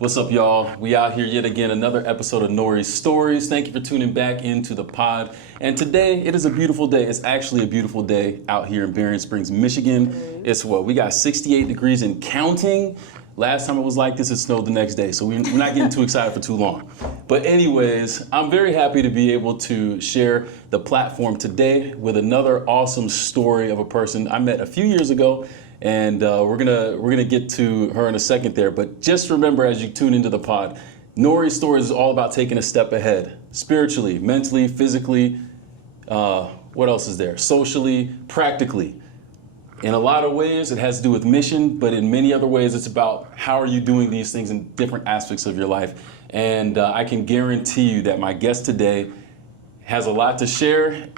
What's up, y'all? We out here yet again, another episode of Ngorii Stories. Thank you for tuning back into the pod. And today, it is a beautiful day. It's actually a beautiful day out here in Berrien Springs, Michigan. It's what? We got 68 degrees and counting. Last time it was like this, it snowed the next day. So we're not getting too excited for too long. But anyways, I'm very happy to be able to share the platform today with another awesome story of a person I met a few years ago. And we're gonna get to her in a second there, but just remember as you tune into the pod, Ngorii Stories is all about taking a step ahead, spiritually, mentally, physically, what else is there? Socially, practically. In a lot of ways, it has to do with mission, but in many other ways, it's about how are you doing these things in different aspects of your life. And I can guarantee you that my guest today has a lot to share,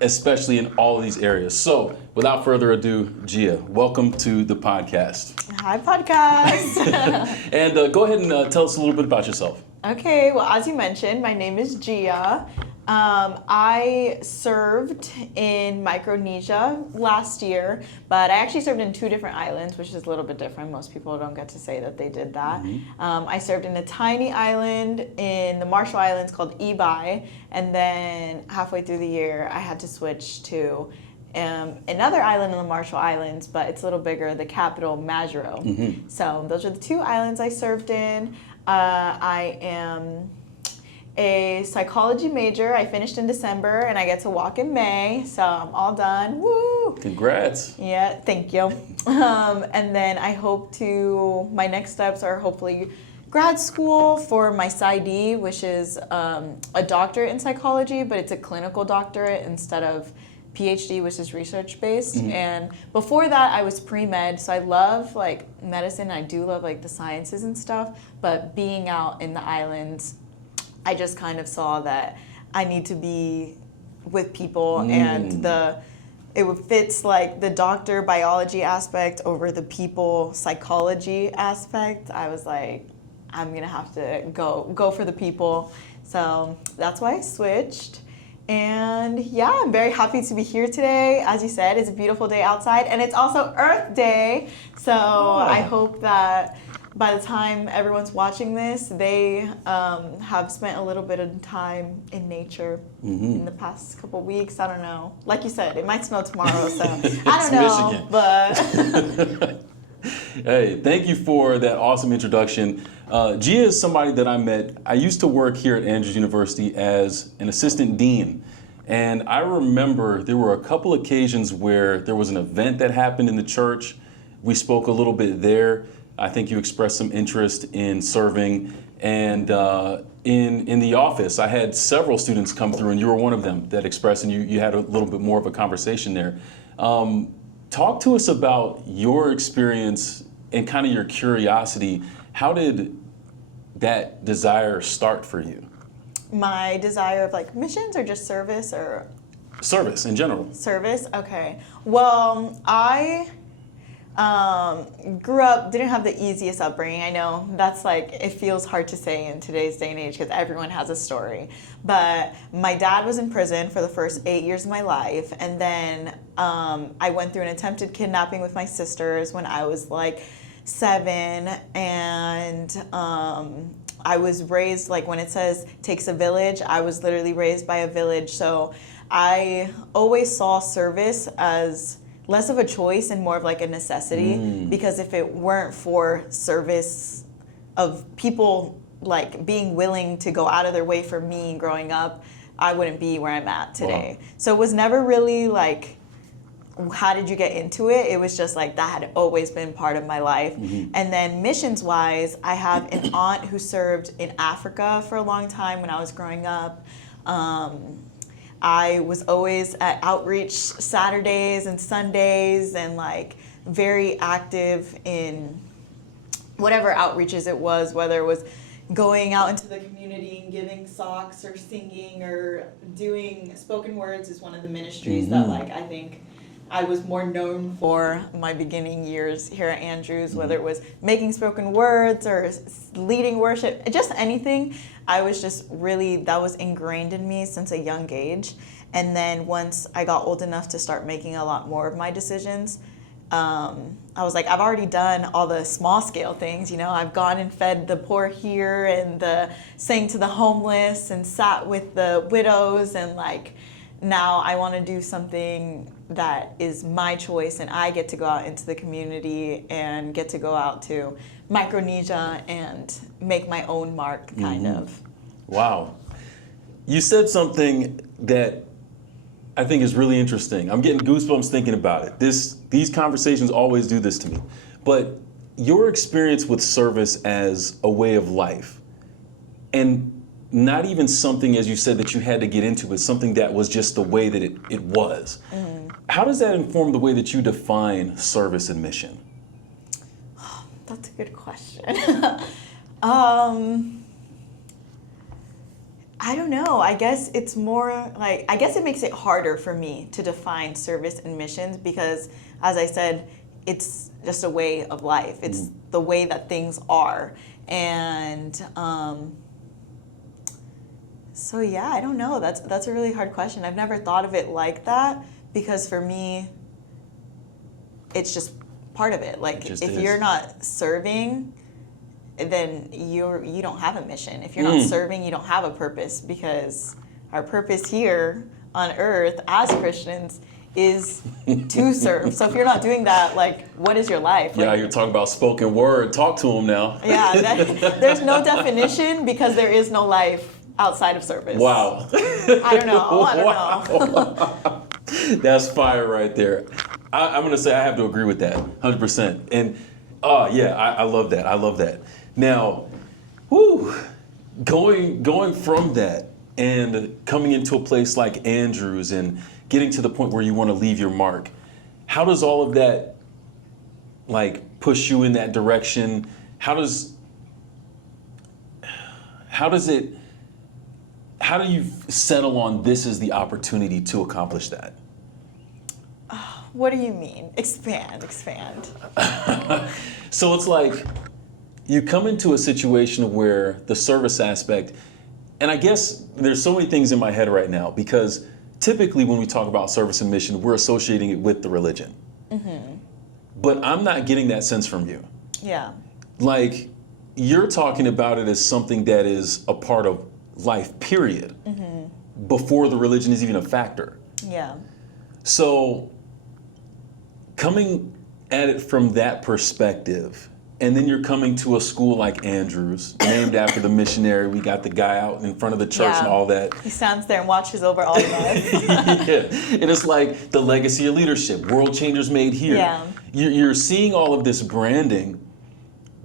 especially in all of these areas. So, without further ado, Gia, welcome to the podcast. Hi, podcast. And go ahead and tell us a little bit about yourself. Okay, well, as you mentioned, my name is Gia. I served in Micronesia last year, but I actually served in 2 different islands, which is a little bit different. Most people don't get to say that they did that. I served in a tiny island in the Marshall Islands called Ebi, and then halfway through the year, I had to switch to another island in the Marshall Islands, but it's a little bigger, the capital, Majuro. So those are the 2 islands I served in. I am a psychology major. I finished in December and I get to walk in May, so I'm all done. Woo! Congrats. Yeah, thank you. And then I hope my next steps are hopefully grad school for my PsyD, which is a doctorate in psychology, but it's a clinical doctorate instead of PhD, which is research-based. And before that, I was pre-med, so I love like medicine. I do love like the sciences and stuff, but being out in the islands, I just kind of saw that I need to be with people and it fits like the doctor biology aspect over the people psychology aspect. I was like, I'm gonna have to go for the people. So that's why I switched. And yeah, I'm very happy to be here today. As you said, it's a beautiful day outside and it's also Earth Day. So I hope that by the time everyone's watching this, they have spent a little bit of time in nature in the past couple weeks. I don't know. Like you said, it might snow tomorrow, so I don't know. Michigan. But Hey, thank you for that awesome introduction. Gia is somebody that I met. I used to work here at Andrews University as an assistant dean. And I remember there were a couple occasions where there was an event that happened in the church. We spoke a little bit there. I think you expressed some interest in serving. And in the office, I had several students come through, and you were one of them that expressed, and you had a little bit more of a conversation there. Talk to us about your experience and kind of your curiosity. How did that desire start for you? my desire of like missions or just service or? Service in general. Service, okay. Well, I grew up, didn't have the easiest upbringing. I know that's like, it feels hard to say in today's day and age because everyone has a story. But my dad was in prison for the first 8 years of my life. And then I went through an attempted kidnapping with my sisters when I was like 7. And I was raised, like when it says takes a village, I was literally raised by a village. So I always saw service as less of a choice and more of like a necessity, because if it weren't for service of people like being willing to go out of their way for me growing up, I wouldn't be where I'm at today. Wow. So it was never really like, how did you get into it? It was just like that had always been part of my life. Mm-hmm. And then missions wise, I have an aunt who served in Africa for a long time when I was growing up. I was always at outreach Saturdays and Sundays and like very active in whatever outreaches it was, whether it was going out into the community and giving socks or singing or doing spoken words is one of the ministries that like I think I was more known for my beginning years here at Andrews, whether it was making spoken words or leading worship, just anything. I was just really, that was ingrained in me since a young age. And then once I got old enough to start making a lot more of my decisions, I was like, I've already done all the small scale things, I've gone and fed the poor here and sang to the homeless and sat with the widows, and like now I want to do something that is my choice, and I get to go out into the community and get to go out to Micronesia and make my own mark, kind of. Wow. You said something that I think is really interesting. I'm getting goosebumps thinking about it. These conversations always do this to me. But your experience with service as a way of life, and not even something, as you said, that you had to get into, but something that was just the way that it was. How does that inform the way that you define service and mission? That's a good question. I don't know. I guess it's more like, I guess it makes it harder for me to define service and missions because, as I said, it's just a way of life. It's the way that things are. And so yeah, I don't know. That's a really hard question. I've never thought of it like that because for me, it's just part of it. Like if you're not serving, then you don't have a mission. If you're not serving, you don't have a purpose, because our purpose here on earth as Christians is to serve. So if you're not doing that, like, what is your life? Yeah, like, you're talking about spoken word. Talk to him now. Yeah, there's no definition because there is no life outside of service. Wow. I don't know. That's fire right there. I'm going to say I have to agree with that 100%. And yeah, I love that. I love that. Now, going from that and coming into a place like Andrews and getting to the point where you want to leave your mark, how does all of that like push you in that direction? How do you settle on this as the opportunity to accomplish that? What do you mean? Expand. So it's like you come into a situation where the service aspect, and I guess there's so many things in my head right now, because typically when we talk about service and mission, we're associating it with the religion. But I'm not getting that sense from you. Yeah. Like, you're talking about it as something that is a part of life, period, before the religion is even a factor. Yeah. So coming at it from that perspective, and then you're coming to a school like Andrews, named after the missionary. We got the guy out in front of the church and all that. He stands there and watches over all of us. Yeah, and it's like the legacy of leadership, world changers made here. Yeah. You're seeing all of this branding,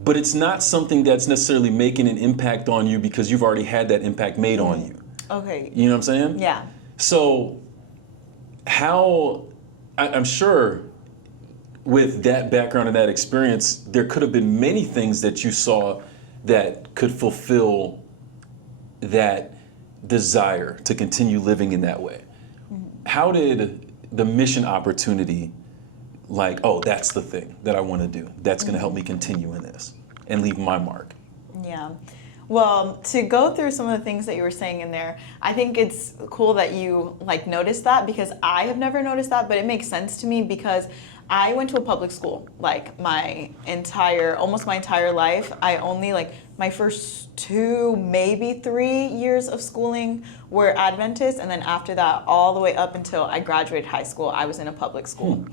but it's not something that's necessarily making an impact on you because you've already had that impact made on you. Okay. You know what I'm saying? Yeah. So I'm sure with that background and that experience, there could have been many things that you saw that could fulfill that desire to continue living in that way. How did the mission opportunity, like, oh, that's the thing that I want to do, that's going to help me continue in this and leave my mark? Yeah. Well, to go through some of the things that you were saying in there, I think it's cool that you like noticed that, because I have never noticed that, but it makes sense to me because I went to a public school like almost my entire life. I only my first 2, maybe 3 years of schooling were Adventist, and then after that, all the way up until I graduated high school, I was in a public school.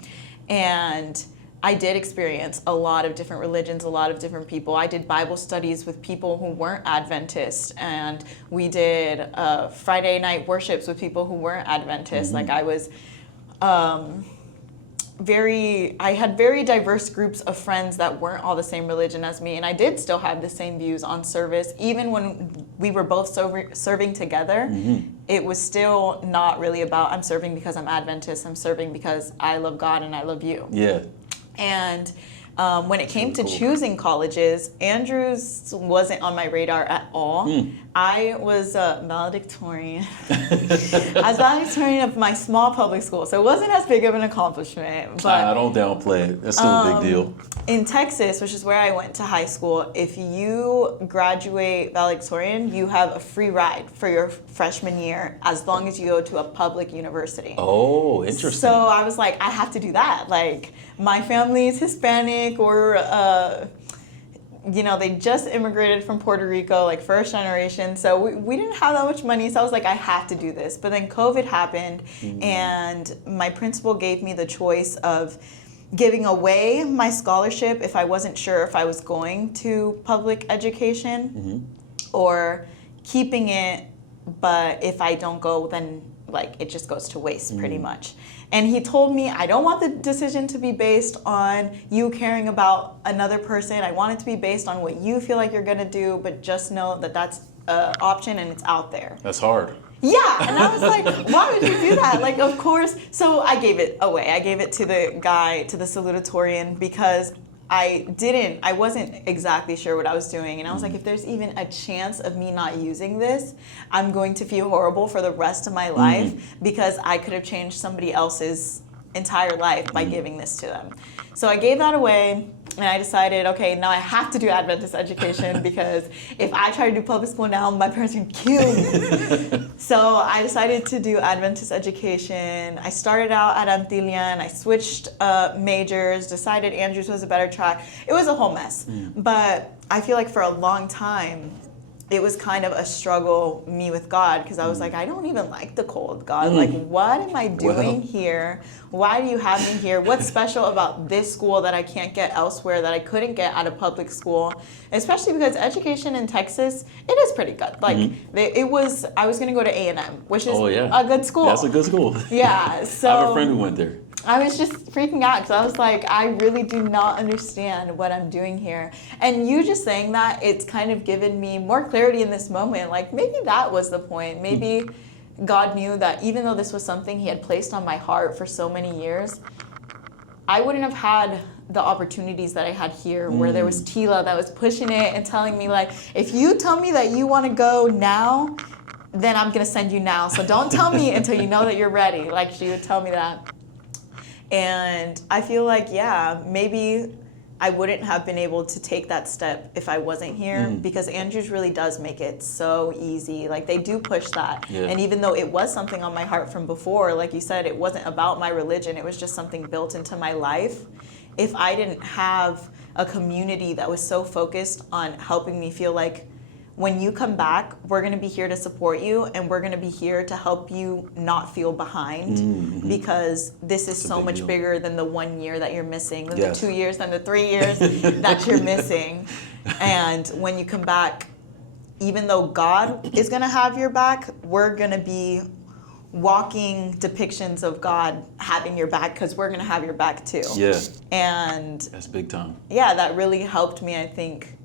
And I did experience a lot of different religions, a lot of different people. I did Bible studies with people who weren't Adventist, and we did Friday night worships with people who weren't Adventist. Like I was I had very diverse groups of friends that weren't all the same religion as me, and I did still have the same views on service. Even when we were both serving together, it was still not really about, I'm serving because I'm Adventist, I'm serving because I love God and I love you. Yeah. And when it came to Cool. choosing colleges, Andrews wasn't on my radar at all. I was a valedictorian. I was valedictorian of my small public school, so it wasn't as big of an accomplishment. But I don't downplay it. That's still a big deal. in Texas, which is where I went to high school, if you graduate valedictorian, you have a free ride for your freshman year as long as you go to a public university. Oh, interesting. So I was like, I have to do that. Like, my family is Hispanic, or, they just immigrated from Puerto Rico, like first generation. So we didn't have that much money. So I was like, I have to do this. But then COVID happened, and my principal gave me the choice of giving away my scholarship if I wasn't sure if I was going to public education, or keeping it, but if I don't go, then like it just goes to waste pretty much. And he told me, I don't want the decision to be based on you caring about another person. I want it to be based on what you feel like you're gonna do, but just know that that's an option and it's out there. That's hard. Yeah, and I was like, why would you do that? Like, of course. So I gave it away. I gave it to the guy, to the salutatorian, because I wasn't exactly sure what I was doing. And I was like, if there's even a chance of me not using this, I'm going to feel horrible for the rest of my life, because I could have changed somebody else's entire life by giving this to them. So I gave that away, and I decided, okay, now I have to do Adventist education, because if I try to do public school now, my parents can kill me. So I decided to do Adventist education. I started out at Antilian. I switched majors, decided Andrews was a better track. It was a whole mess. But I feel like for a long time, it was kind of a struggle, me with God, because I was like, I don't even like the cold, God. Like, what am I doing here? Why do you have me here? What's special about this school that I can't get elsewhere, that I couldn't get at a public school? Especially because education in Texas, it is pretty good. Like, I was going to go to A&M, which is a good school. That's a good school. Yeah, so I have a friend who went there. I was just freaking out, because I was like, I really do not understand what I'm doing here. And you just saying that, it's kind of given me more clarity in this moment. Like, maybe that was the point. Maybe God knew that even though this was something he had placed on my heart for so many years, I wouldn't have had the opportunities that I had here, where there was Tila that was pushing it and telling me, like, if you tell me that you want to go now, then I'm going to send you now. So don't tell me until you know that you're ready. Like, she would tell me that. And I feel like, yeah, maybe I wouldn't have been able to take that step if I wasn't here, because Andrews really does make it so easy. Like, they do push that. Yeah. And even though it was something on my heart from before, like you said, it wasn't about my religion. It was just something built into my life. If I didn't have a community that was so focused on helping me feel like, when you come back, we're going to be here to support you, and we're going to be here to help you not feel behind, because this is so much bigger than the 1 year that you're missing, than the 2 years, than the 3 years that you're missing. And when you come back, even though God is going to have your back, we're going to be walking depictions of God having your back, because we're going to have your back too. Yeah. And that's big time. Yeah, that really helped me, I think,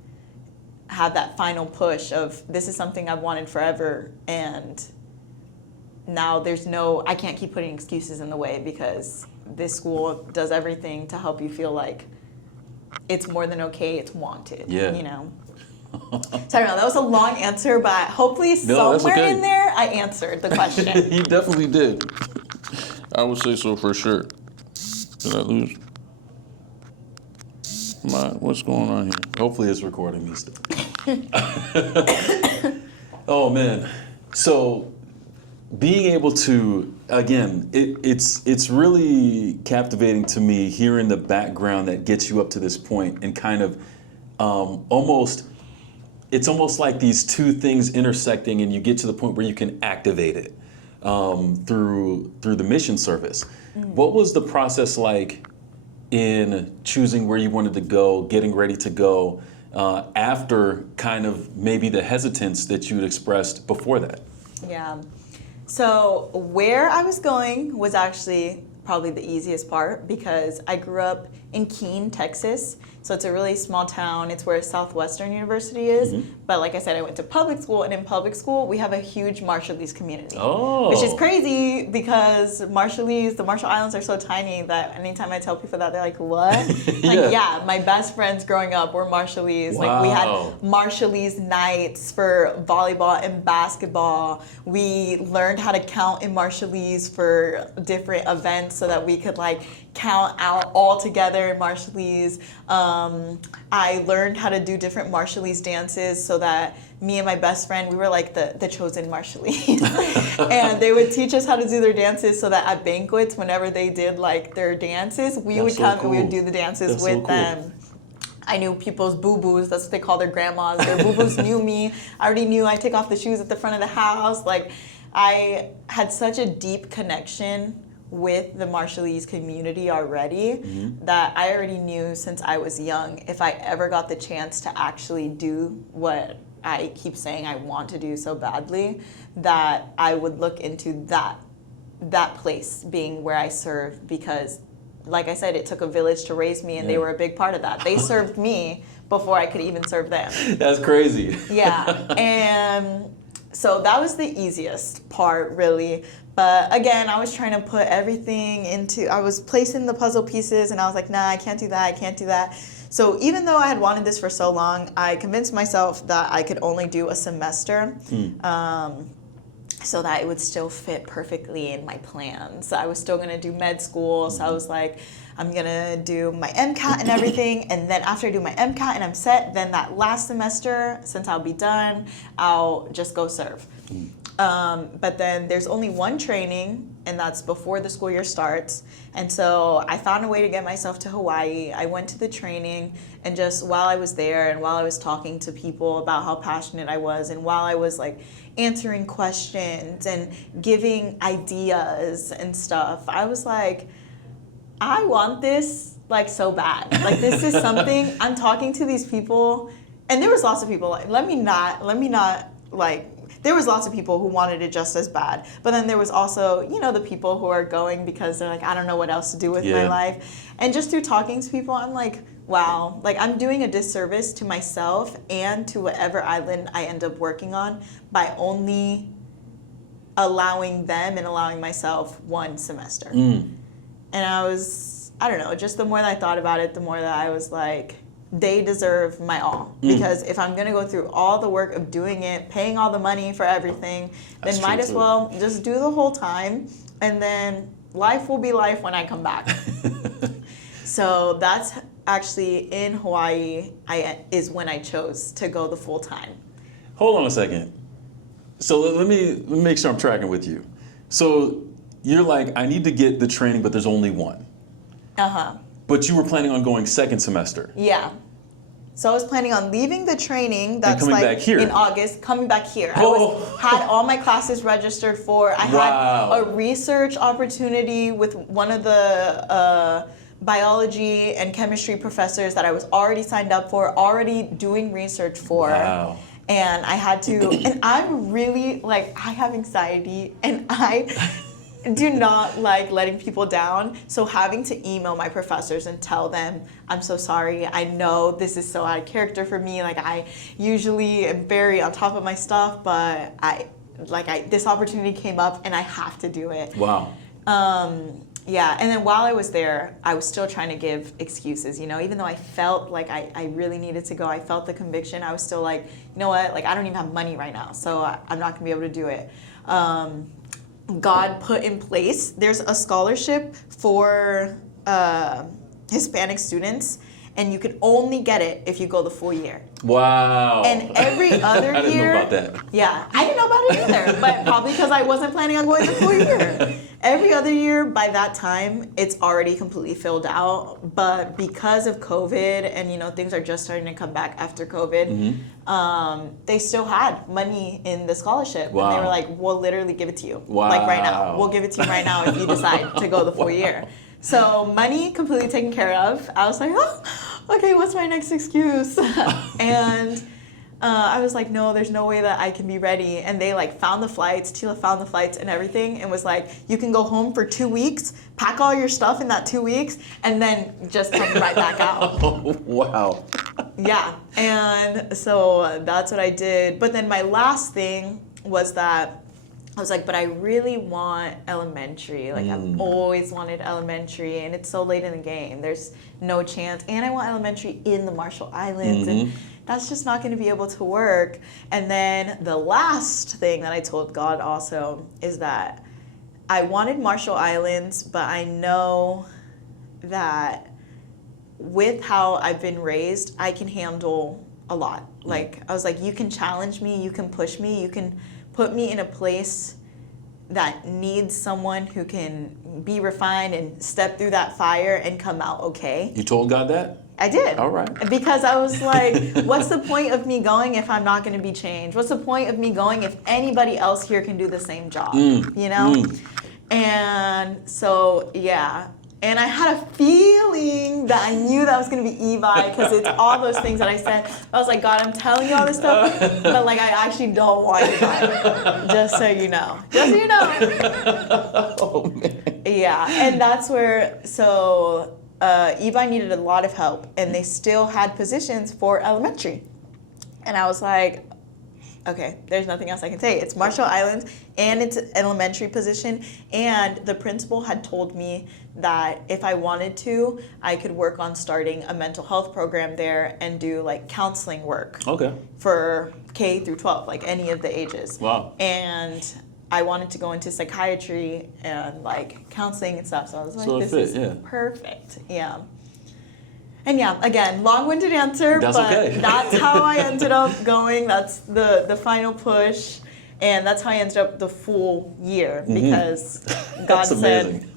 have that final push of, this is something I've wanted forever, and now I can't keep putting excuses in the way, because this school does everything to help you feel like it's more than okay, it's wanted. Yeah. So I don't know, that was a long answer, but hopefully somewhere in there I answered the question. You definitely did. I would say so for sure. Did I lose? What's going on here? Hopefully it's recording me still. Oh man. So being able to, again, it's really captivating to me hearing the background that gets you up to this point, and kind of it's almost like these two things intersecting, and you get to the point where you can activate it through the mission service. What was the process like in choosing where you wanted to go, getting ready to go, after kind of maybe the hesitance that you had expressed before that? Yeah. So where I was going was actually probably the easiest part, because I grew up in Keene, Texas. So it's a really small town. It's where Southwestern University is. But like I said, I went to public school, and in public school, we have a huge Marshallese community. Oh. Which is crazy because the Marshall Islands are so tiny that anytime I tell people that, they're like, what? Like, yeah, my best friends growing up were Marshallese. Like, we had Marshallese nights for volleyball and basketball. We learned how to count in Marshallese for different events so that we could, like, count out all together in Marshallese. I learned how to do different Marshallese dances so that me and my best friend, we were like the chosen Marshallese. And they would teach us how to do their dances so that at banquets, whenever they did like their dances, we would come and we would do the dances with them. I knew people's boo-boos, that's what they call their grandmas. Their boo-boos knew me. I already knew I'd take off the shoes at the front of the house. Like, I had such a deep connection with the Marshallese community already that I already knew since I was young, if I ever got the chance to actually do what I keep saying I want to do so badly, that I would look into that place being where I serve, because like I said, it took a village to raise me, and they were a big part of that. They served me before I could even serve them. That's crazy. Yeah, and so that was the easiest part, really. But again, I was trying to put everything I was placing the puzzle pieces, and I was like, nah, I can't do that, I can't do that. So even though I had wanted this for so long, I convinced myself that I could only do a semester. So that it would still fit perfectly in my plans. I was still gonna do med school, so I was like, I'm gonna do my MCAT and everything, and then after I do my MCAT and I'm set, then that last semester, since I'll be done, I'll just go serve. But then there's only one training, and that's before the school year starts. And so I found a way to get myself to Hawaii. I went to the training, and just while I was there and while I was talking to people about how passionate I was, and while I was like answering questions and giving ideas and stuff, I was like, I want this like so bad. Like, this is something, I'm talking to these people, and there was lots of people, like, let me not like, there was lots of people who wanted it just as bad. But then there was also, you know, the people who are going because they're like, I don't know what else to do with my life. And just through talking to people, I'm like, wow, like, I'm doing a disservice to myself and to whatever island I end up working on by only allowing them and allowing myself one semester. And I don't know, just the more that I thought about it, the more that I was like, they deserve my all. Because if I'm gonna go through all the work of doing it, paying all the money for everything, then might as well just do the whole time, and then life will be life when I come back. So that's actually in Hawaii is when I chose to go the full time. Hold on a second. So let me make sure I'm tracking with you. So you're like, I need to get the training, but there's only one. But you were planning on going second semester. Yeah. So I was planning on leaving the training that's coming like back here. in August, coming back here. I had all my classes registered for. I had a research opportunity with one of the biology and chemistry professors that I was already signed up for, already doing research for. Wow. And I had to, and I'm really like, I have anxiety, and I do not like letting people down. So having to email my professors and tell them, I'm so sorry, I know this is so out of character for me. Like, I usually am very on top of my stuff, but this opportunity came up and I have to do it. Wow. Yeah, and then while I was there, I was still trying to give excuses, you know, even though I felt like I really needed to go, I felt the conviction, I was still like, you know what, like, I don't even have money right now, so I'm not gonna be able to do it. God put in place, there's a scholarship for Hispanic students, and you can only get it if you go the full year. Wow. And every other year... I didn't know about that. Yeah, I didn't know about it either, but probably because I wasn't planning on going the full year. Every other year, by that time, it's already completely filled out. But because of COVID, and, you know, things are just starting to come back after COVID, they still had money in the scholarship. Wow. And they were like, we'll literally give it to you. Wow. Like, right now. We'll give it to you right now if you decide to go the full year. So money completely taken care of. I was like, oh, okay, what's my next excuse? And I was like, no, there's no way that I can be ready. And they like found the flights. Tila found the flights and everything, and was like, you can go home for 2 weeks, pack all your stuff in that 2 weeks, and then just come right back out. Oh, wow. Yeah, and so that's what I did. But then my last thing was that I was like, but I really want elementary. Like, I've always wanted elementary, and it's so late in the game. There's no chance. And I want elementary in the Marshall Islands, and that's just not going to be able to work. And then the last thing that I told God also is that I wanted Marshall Islands, but I know that with how I've been raised, I can handle a lot. Like, I was like, you can challenge me, you can push me, you can put me in a place that needs someone who can be refined and step through that fire and come out okay. You told God that? I did. All right. Because I was like, what's the point of me going if I'm not going to be changed? What's the point of me going if anybody else here can do the same job? You know? And so, yeah. And I had a feeling that I knew that was going to be Evi because it's all those things that I said. I was like, God, I'm telling you all this stuff, but like I actually don't want Evi. Just so you know. Just so you know. Oh, man. Yeah. And that's where, so Evi needed a lot of help, and they still had positions for elementary. And I was like, okay, there's nothing else I can say. It's Marshall Islands, and it's an elementary position, and the principal had told me that if I wanted to, I could work on starting a mental health program there and do like counseling work Okay. for K through 12, like any of the ages. Wow. And I wanted to go into psychiatry and like counseling and stuff, so I was like, So it this fit, is yeah. perfect. Yeah. And yeah, again, long-winded answer, That's but okay. that's how I ended up going. That's the final push, and that's how I ended up the full year because God That's said amazing.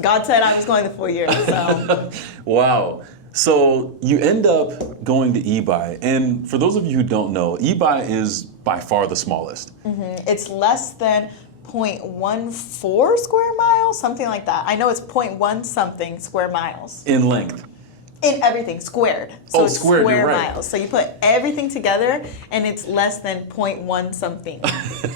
God said I was going the full year. So Wow. So you end up going to eBay, and for those of you who don't know, eBay is by far the smallest. it's less than 0.14 square miles, something like that. I know it's 0.1 something square miles. In length. In everything, squared. So Oh, it's squared, square you're right. miles. So you put everything together, and it's less than 0.1 something.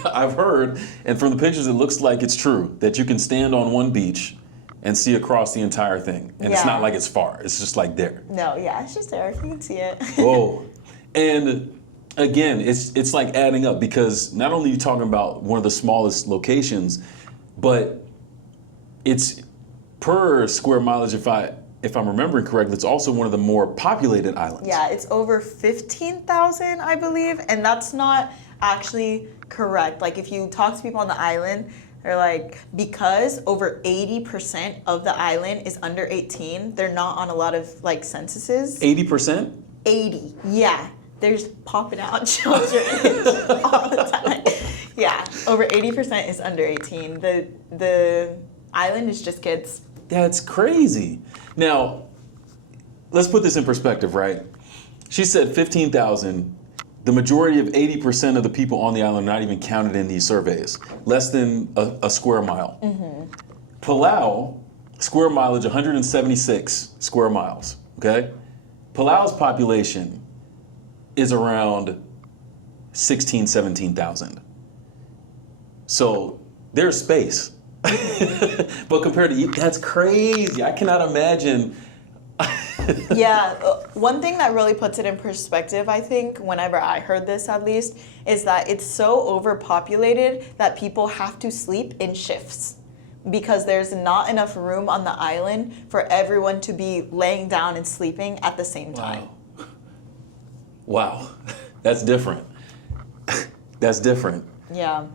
I've heard, and from the pictures, it looks like it's true that you can stand on one beach and see across the entire thing, and it's Yeah. not like it's far. It's just like there. No, yeah, it's just there. You can see it. Whoa. And again, it's like adding up because not only are you talking about one of the smallest locations, but it's per square mileage. If I'm remembering correctly, it's also one of the more populated islands. Yeah, it's over 15,000, I believe, and that's not actually correct. Like, if you talk to people on the island, they're like, because over 80% of the island is under 18, they're not on a lot of, like, censuses. 80%? 80, yeah. There's popping out children all the time. Yeah, over 80% is under 18. The island is just kids. That's crazy. Now, let's put this in perspective, right? She said 15,000. The majority of 80% of the people on the island are not even counted in these surveys. Less than a square mile. Palau, square mileage, 176 square miles, okay? Palau's population is around 16, 17,000. So there's space. But compared to that's crazy. I cannot imagine. Yeah, one thing that really puts it in perspective, I think, whenever I heard this at least, is that it's so overpopulated that people have to sleep in shifts because there's not enough room on the island for everyone to be laying down and sleeping at the same time. Wow. That's different. That's different. Yeah.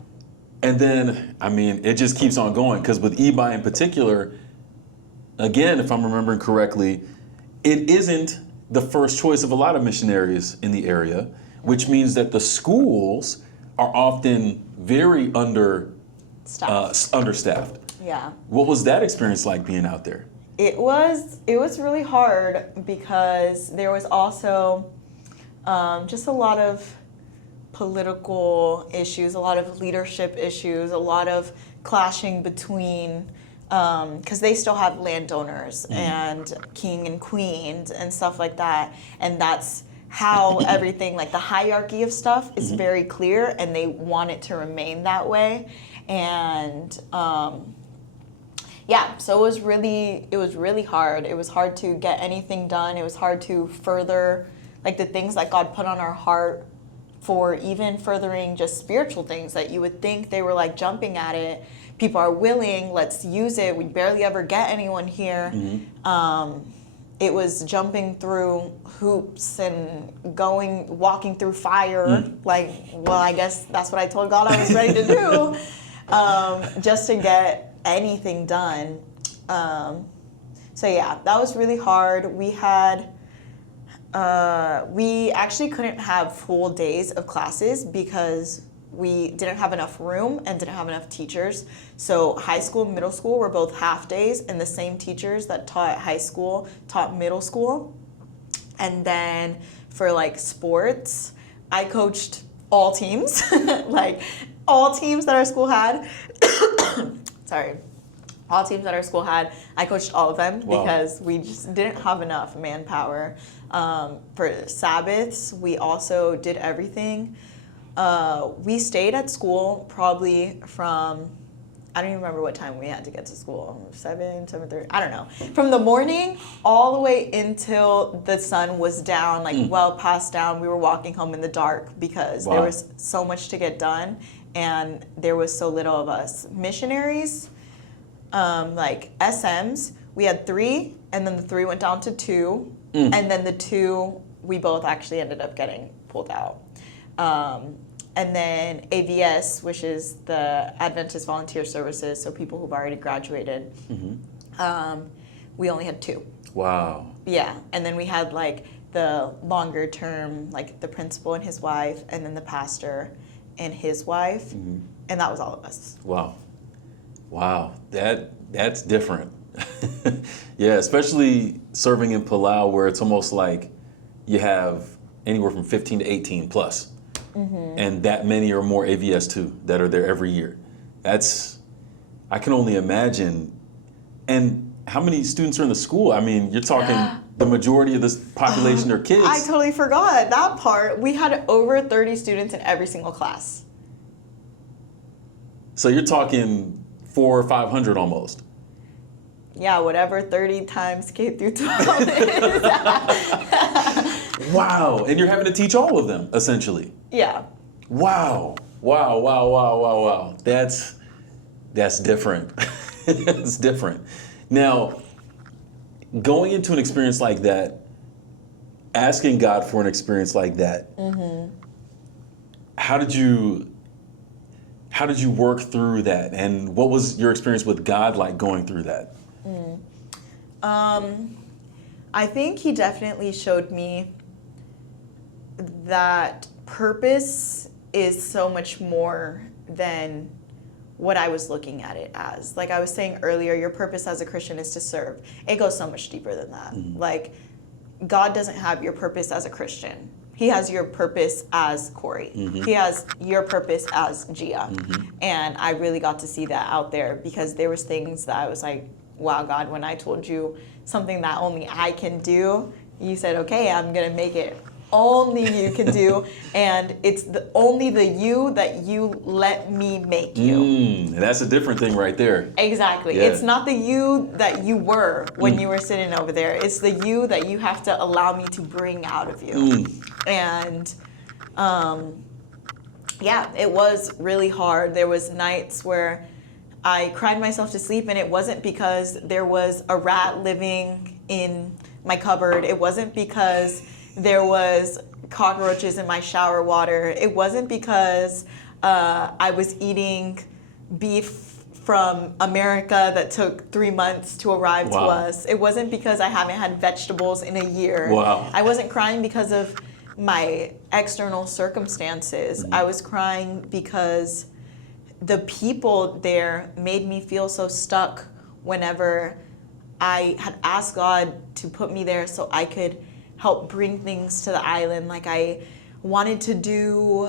And then, I mean, it just keeps on going because with eBay in particular, again, if I'm remembering correctly, it isn't the first choice of a lot of missionaries in the area, which means that the schools are often very understaffed. Yeah. What was that experience like being out there? It was really hard because there was also just a lot of political issues, a lot of leadership issues, a lot of clashing between, because they still have landowners and king and queens and stuff like that. And that's how everything, like the hierarchy of stuff is very clear, and they want it to remain that way. And yeah, so it was really hard. It was hard to get anything done. It was hard to further like the things that God put on our heart, for even furthering just spiritual things that you would think they were like jumping at it. People are willing, let's use it. We barely ever get anyone here. It was jumping through hoops and walking through fire. Like, well, I guess that's what I told God I was ready to do, just to get anything done. So yeah, that was really hard. We actually couldn't have full days of classes because we didn't have enough room and didn't have enough teachers. So high school and middle school were both half days, and the same teachers that taught high school taught middle school. And then for like sports, I coached all teams, like all teams that our school had. Sorry. All teams that our school had, I coached all of them. Wow. Because we just didn't have enough manpower. For Sabbaths, we also did everything. We stayed at school probably from, I don't even remember what time we had to get to school, 7:30, I don't know. From the morning all the way until the sun was down, like well past down. We were walking home in the dark because there was so much to get done and there was so little of us. Missionaries, like SMs, we had 3, and then the 3 went down to 2, and then the 2, we both actually ended up getting pulled out. And then AVS, which is the Adventist Volunteer Services, so people who've already graduated, we only had 2. Wow. Yeah, and then we had like the longer term, like the principal and his wife, and then the pastor and his wife, and that was all of us. Wow. Wow, that's different. Yeah, especially serving in Palau, where it's almost like you have anywhere from 15 to 18 plus. And that many or more AVS too that are there every year. I can only imagine. And how many students are in the school? I mean, you're talking the majority of this population are kids. I totally forgot that part. We had over 30 students in every single class. So you're talking 400 or 500 almost. Yeah, whatever 30 times K through 12 is. Wow, and you're having to teach all of them, essentially. Yeah. Wow. That's different. It's different. Now, going into an experience like that, asking God for an experience like that, how did you work through that? And what was your experience with God like going through that? I think he definitely showed me that purpose is so much more than what I was looking at it as. Like I was saying earlier, your purpose as a Christian is to serve. It goes so much deeper than that. Like God doesn't have your purpose as a Christian. He has your purpose as Ngorii. He has your purpose as Gia. And I really got to see that out there because there was things that I was like, wow, God, when I told you something that only I can do, you said, okay, I'm going to make it only you can do, and it's only the you that you let me make you. That's a different thing right there. Exactly. Yeah. It's not the you that you were when you were sitting over there. It's the you that you have to allow me to bring out of you. And yeah, it was really hard. There was nights where I cried myself to sleep, and it wasn't because there was a rat living in my cupboard. It wasn't because there was cockroaches in my shower water. It wasn't because I was eating beef from America that took 3 months to arrive to us. It wasn't because I haven't had vegetables in a year. I wasn't crying because of my external circumstances. I was crying because the people there made me feel so stuck whenever I had asked God to put me there so I could help bring things to the island. Like I wanted to do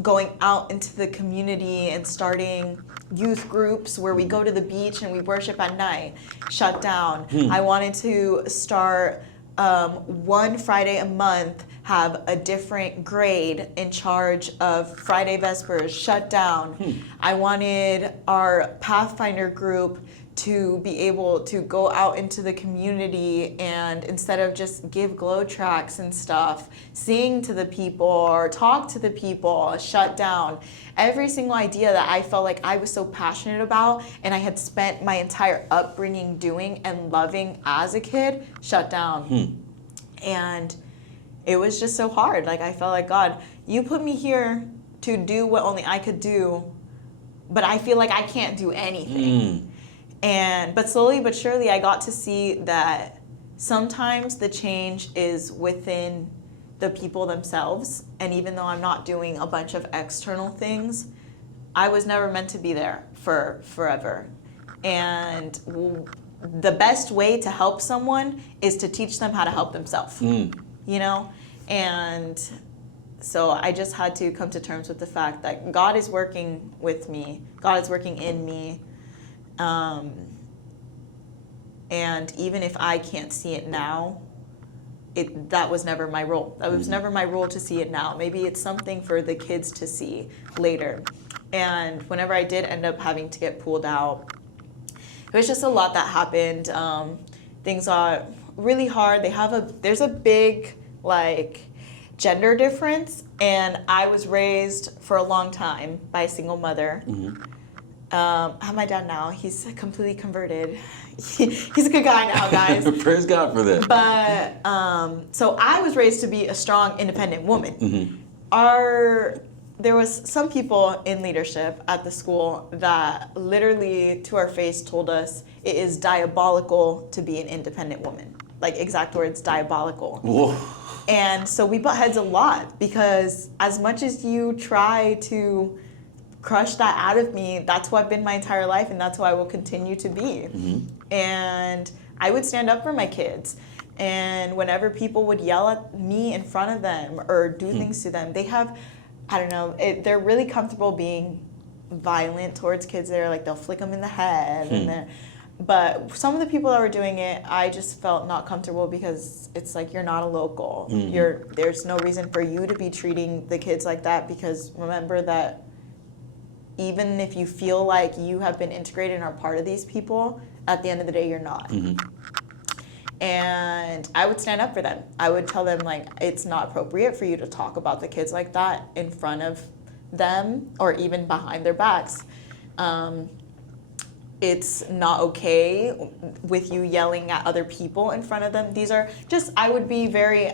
going out into the community and starting youth groups where we go to the beach and we worship at night, shut down. I wanted to start one Friday a month have a different grade in charge of Friday Vespers, shut down. I wanted our Pathfinder group to be able to go out into the community and instead of just give glow tracks and stuff, sing to the people or talk to the people, shut down. Every single idea that I felt like I was so passionate about and I had spent my entire upbringing doing and loving as a kid, shut down. And it was just so hard. Like I felt like, God, you put me here to do what only I could do, but I feel like I can't do anything. But slowly but surely I got to see that sometimes the change is within the people themselves. And even though I'm not doing a bunch of external things, I was never meant to be there for forever. And the best way to help someone is to teach them how to help themselves, you know? And so I just had to come to terms with the fact that God is working with me. God is working in me. And even if I can't see it now, that was never my role. That was never my role to see it now. Maybe it's something for the kids to see later. And whenever I did end up having to get pulled out, it was just a lot that happened. Things are really hard. There's a big gender difference, and I was raised for a long time by a single mother. I have my dad now. He's completely converted. He's a good guy now, guys. Praise God for that. But so I was raised to be a strong, independent woman. There was some people in leadership at the school that literally to our face told us it is diabolical to be an independent woman. Like exact words, diabolical. Whoa. And so we butt heads a lot because as much as you try to crush that out of me, that's who I've been my entire life and that's who I will continue to be. And I would stand up for my kids. And whenever people would yell at me in front of them or do things to them, they have, I don't know, they're really comfortable being violent towards kids. They'll flick them in the head. But some of the people that were doing it, I just felt not comfortable because it's like, you're not a local. There's no reason for you to be treating the kids like that, because remember that even if you feel like you have been integrated and are part of these people, at the end of the day, you're not. And I would stand up for them. I would tell them, it's not appropriate for you to talk about the kids like that in front of them or even behind their backs. It's not okay with you yelling at other people in front of them. These are just, I would be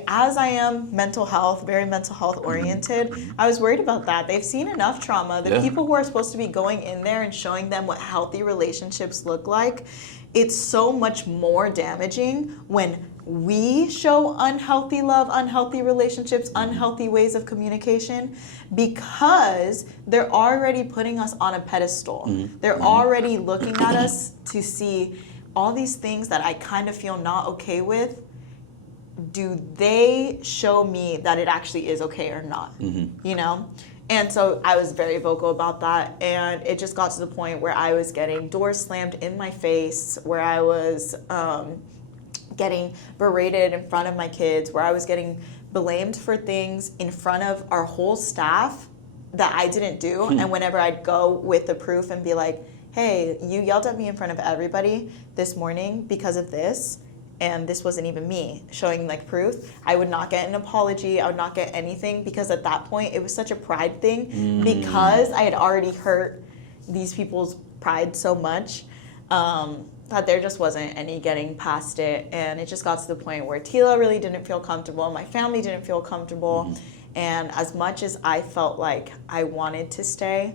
as I am very mental health oriented, I was worried about that. They've seen enough trauma. The people who are supposed to be going in there and showing them what healthy relationships look like, it's so much more damaging when we show unhealthy love, unhealthy relationships, unhealthy ways of communication, because they're already putting us on a pedestal. They're already looking at us to see all these things that I kind of feel not okay with. Do they show me that it actually is okay or not? You know? And so I was very vocal about that, and it just got to the point where I was getting doors slammed in my face, where I was getting berated in front of my kids, where I was getting blamed for things in front of our whole staff that I didn't do. And whenever I'd go with the proof and be like, hey, you yelled at me in front of everybody this morning because of this, and this wasn't even me, showing proof, I would not get an apology. I would not get anything, because at that point it was such a pride thing, because I had already hurt these people's pride so much that there just wasn't any getting past it. And it just got to the point where Tila really didn't feel comfortable, my family didn't feel comfortable. And as much as I felt like I wanted to stay,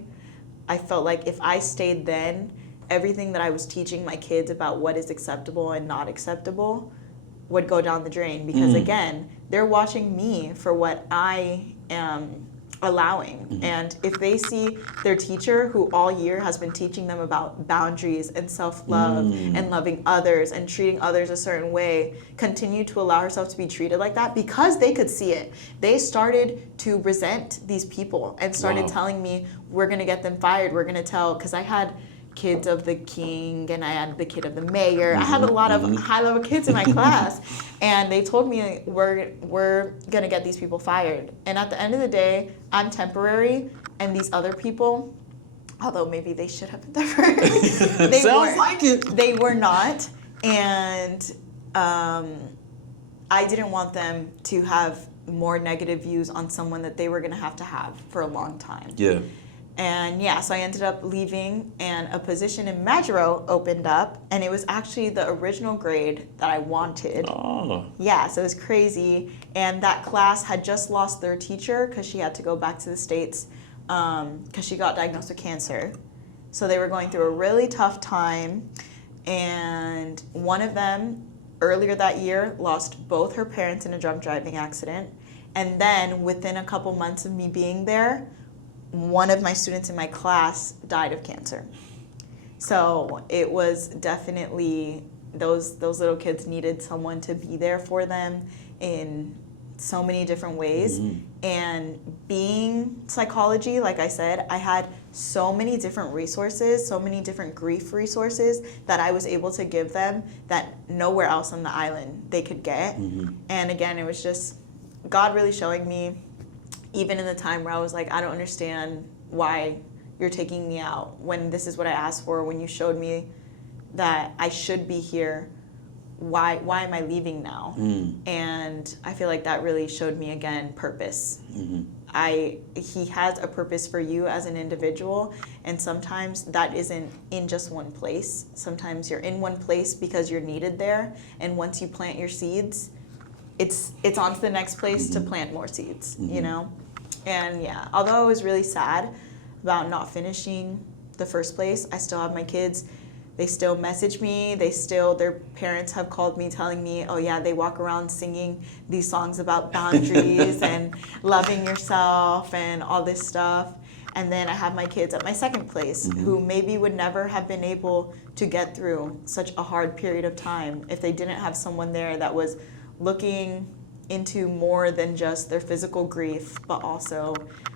I felt like if I stayed then, everything that I was teaching my kids about what is acceptable and not acceptable would go down the drain, because again, they're watching me for what I am allowing. And if they see their teacher, who all year has been teaching them about boundaries and self-love and loving others and treating others a certain way, continue to allow herself to be treated like that, because they could see it, they started to resent these people and started telling me, we're going to get them fired, we're going to tell, because I had kids of the king, and I had the kid of the mayor. I have a lot of high-level kids in my class, and they told me we're gonna get these people fired. And at the end of the day, I'm temporary, and these other people, although maybe they should have been temporary, Sounds like it. They were not, and I didn't want them to have more negative views on someone that they were gonna have to have for a long time. Yeah. And yeah, so I ended up leaving, and a position in Majuro opened up, and it was actually the original grade that I wanted. Oh. Yeah, so it was crazy. And that class had just lost their teacher because she had to go back to the States because she got diagnosed with cancer. So they were going through a really tough time, and one of them earlier that year lost both her parents in a drunk driving accident. And then within a couple months of me being there, one of my students in my class died of cancer. So it was definitely, those little kids needed someone to be there for them in so many different ways. And being psychology, like I said, I had so many different resources, so many different grief resources that I was able to give them that nowhere else on the island they could get. And again, it was just God really showing me, even in the time where I was like, I don't understand why you're taking me out when this is what I asked for, when you showed me that I should be here, why am I leaving now? And I feel like that really showed me again purpose. He has a purpose for you as an individual, and sometimes that isn't in just one place. Sometimes you're in one place because you're needed there, and once you plant your seeds, it's on to the next place to plant more seeds, you know? And yeah, although I was really sad about not finishing the first place, I still have my kids. They still message me. Their parents have called me telling me, oh yeah, they walk around singing these songs about boundaries and loving yourself and all this stuff. And then I have my kids at my second place who maybe would never have been able to get through such a hard period of time if they didn't have someone there that was looking into more than just their physical grief, but also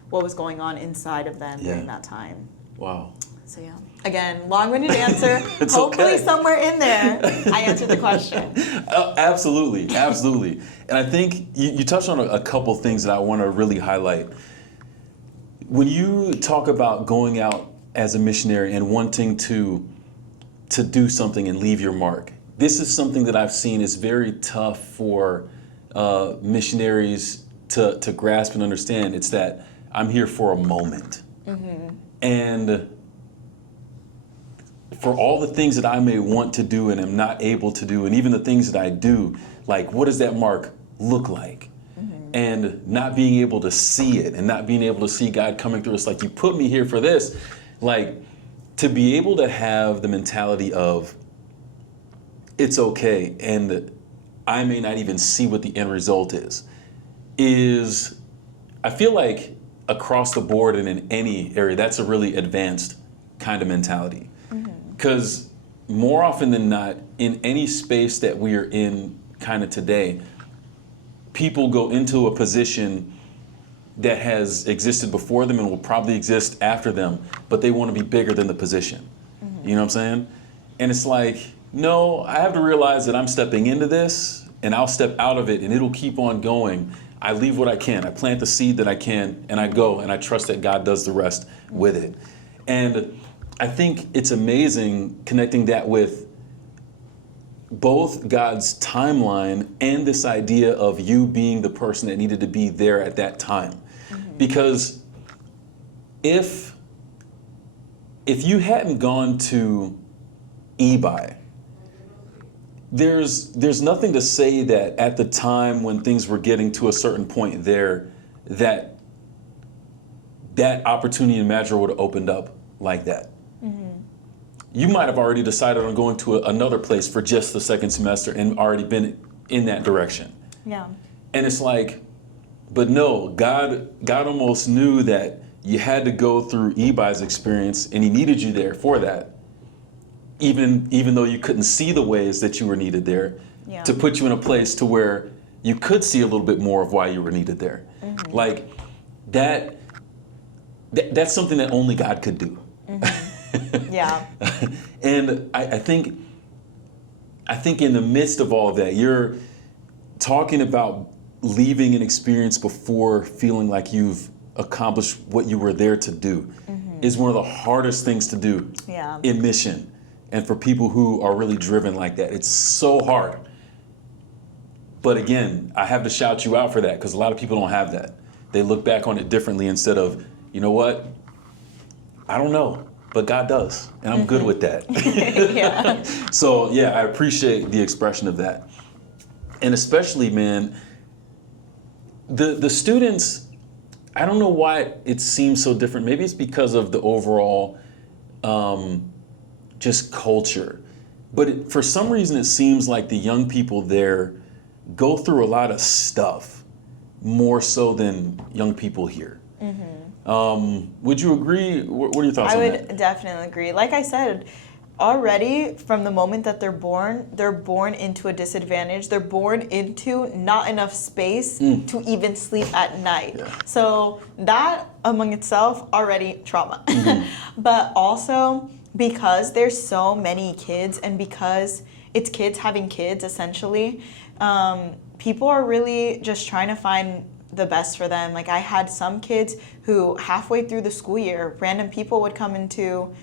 what was going on inside of them during that time. Wow. So yeah, again, long-winded answer. It's Hopefully okay. somewhere in there I answered the question. Absolutely, absolutely. And I think you touched on a couple things that I want to really highlight. When you talk about going out as a missionary and wanting to do something and leave your mark, this is something that I've seen is very tough for missionaries to grasp and understand. It's that I'm here for a moment. And for all the things that I may want to do and am not able to do, and even the things that I do, like, what does that mark look like? And not being able to see it, and not being able to see God coming through. It's like, you put me here for this. Like, to be able to have the mentality of, it's okay, and I may not even see what the end result is I feel like across the board and in any area, that's a really advanced kind of mentality. Because more often than not, in any space that we are in kind of today, people go into a position that has existed before them and will probably exist after them, but they want to be bigger than the position. You know what I'm saying? And it's like, no, I have to realize that I'm stepping into this, and I'll step out of it, and it'll keep on going. I leave what I can. I plant the seed that I can, and I go, and I trust that God does the rest with it. And I think it's amazing connecting that with both God's timeline and this idea of you being the person that needed to be there at that time. Because if you hadn't gone to Ebi, there's nothing to say that at the time when things were getting to a certain point there, that opportunity in Major would have opened up like that. You might have already decided on going to another place for just the second semester and already been in that direction. Yeah. And it's like, but no, God almost knew that you had to go through Ebi's experience, and he needed you there for that. Even though you couldn't see the ways that you were needed there, to put you in a place to where you could see a little bit more of why you were needed there. Like that's something that only God could do. Yeah. And I think in the midst of all that, you're talking about leaving an experience before feeling like you've accomplished what you were there to do is one of the hardest things to do Yeah. in mission. And for people who are really driven like that, it's so hard. But again, I have to shout you out for that because a lot of people don't have that. They look back on it differently instead of, you know what? I don't know, but God does. And I'm good with that. Yeah. So yeah, I appreciate the expression of that. And especially, man, the students, I don't know why it seems so different. Maybe it's because of the overall just culture. But for some reason, it seems like the young people there go through a lot of stuff more so than young people here. Would you agree? What are your thoughts I on would that? definitely agree. Like I said, already from the moment that they're born into a disadvantage. They're born into not enough space to even sleep at night. Yeah. So that among itself already trauma. But also because there's so many kids and because it's kids having kids essentially, people are really just trying to find the best for them. Like I had some kids who halfway through the school year, random people would come into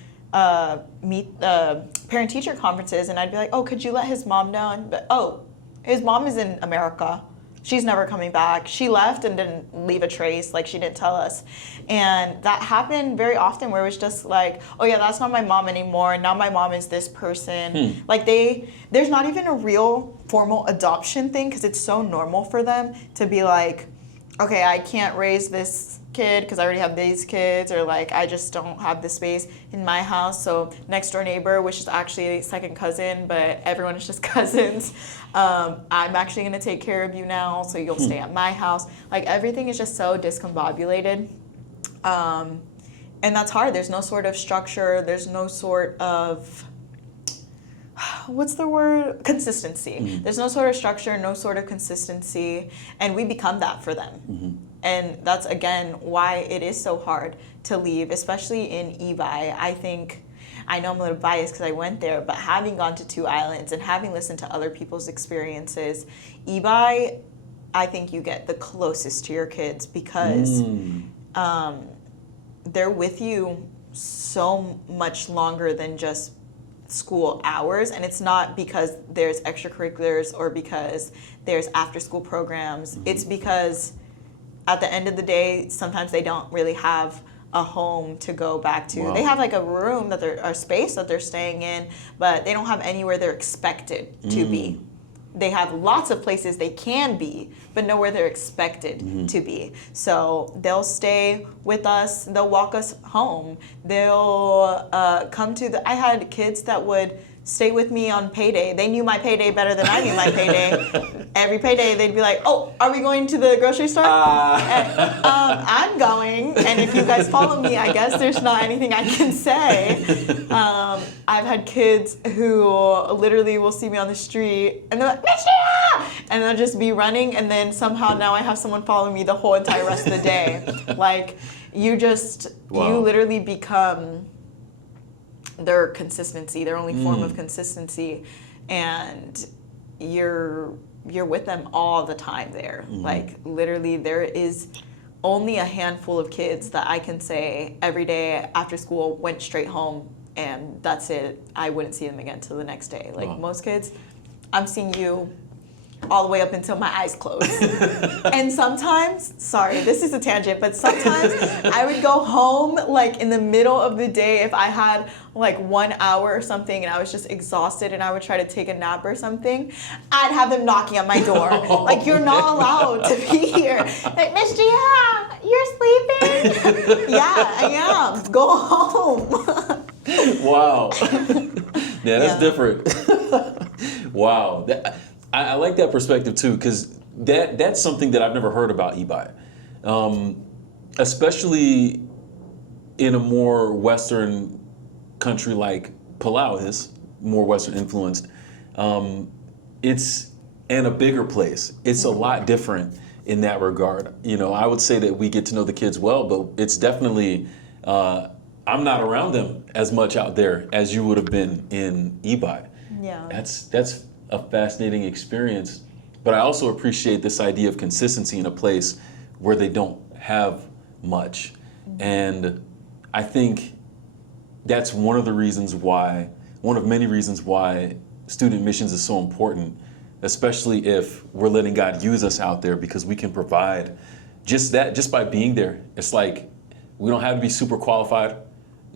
meet parent-teacher conferences, and I'd be like, "Oh, could you let his mom know?" And oh, his mom is in America. She's never coming back. She left and didn't leave a trace. Like she didn't tell us, and that happened very often. Where it was just like, "Oh yeah, that's not my mom anymore. Now my mom is this person." Like there's not even a real formal adoption thing because it's so normal for them to be like, "Okay, I can't raise this kid because I already have these kids," or like I just don't have the space in my house. So next door neighbor, which is actually a second cousin, but everyone is just cousins, I'm actually gonna take care of you now, so you'll stay at my house. Like everything is just so discombobulated, and that's hard. There's no sort of structure. There's no sort of what's the word? Consistency. There's no sort of structure, no sort of consistency, and we become that for them. And that's, again, why it is so hard to leave, especially in Evi. I know I'm a little biased because I went there, but having gone to 2 islands and having listened to other people's experiences, Evi, I think you get the closest to your kids because they're with you so much longer than just school hours, and it's not because there's extracurriculars or because there's after school programs. It's because at the end of the day, sometimes they don't really have a home to go back to. Wow. They have like a room that they're, a space that they're staying in, but they don't have anywhere they're expected to be. They have lots of places they can be, but nowhere they're expected to be. So they'll stay with us, they'll walk us home, they'll come to the, I had kids that would stay with me on payday. They knew my payday better than I knew my payday. Every payday they'd be like, "Oh, are we going to the grocery store?" And, I'm going, and if you guys follow me, I guess there's not anything I can say. I've had kids who literally will see me on the street and they're like, "Michelle!" and they'll just be running, and then somehow now I have someone following me the whole entire rest of the day. Like you literally become their consistency, their only form of consistency, and you're with them all the time there. Like literally there is only a handful of kids that I can say every day after school went straight home and that's it. I wouldn't see them again till the next day. Like most kids, I'm seeing you all the way up until my eyes close. And sometimes, sorry, this is a tangent, but sometimes I would go home like in the middle of the day if I had like 1 hour or something and I was just exhausted and I would try to take a nap or something. I'd have them knocking on my door. Like, "You're not allowed to be here." Like, "Miss Gia, you're sleeping?" "Yeah, I am. Go home." Wow. Yeah, that's Yeah. different. Wow. I like that perspective too, because that's something that I've never heard about eBay. Especially in a more Western country like Palau is, more Western influenced. It's in a bigger place. It's a lot different in that regard. You know, I would say that we get to know the kids well, but it's definitely I'm not around them as much out there as you would have been in eBI. Yeah. That's a fascinating experience. But I also appreciate this idea of consistency in a place where they don't have much. And I think that's one of many reasons why student missions is so important, especially if we're letting God use us out there, because we can provide just by being there. It's like we don't have to be super qualified.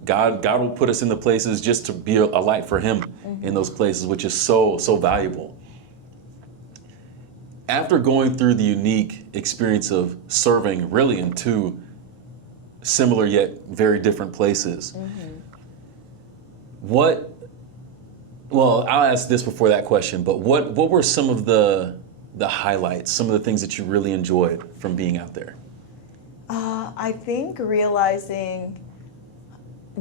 God will put us in the places just to be a light for Him in those places, which is so valuable. After going through the unique experience of serving really in two similar yet very different places, well, I'll ask this before that question, but what were some of the highlights, some of the things that you really enjoyed from being out there? I think realizing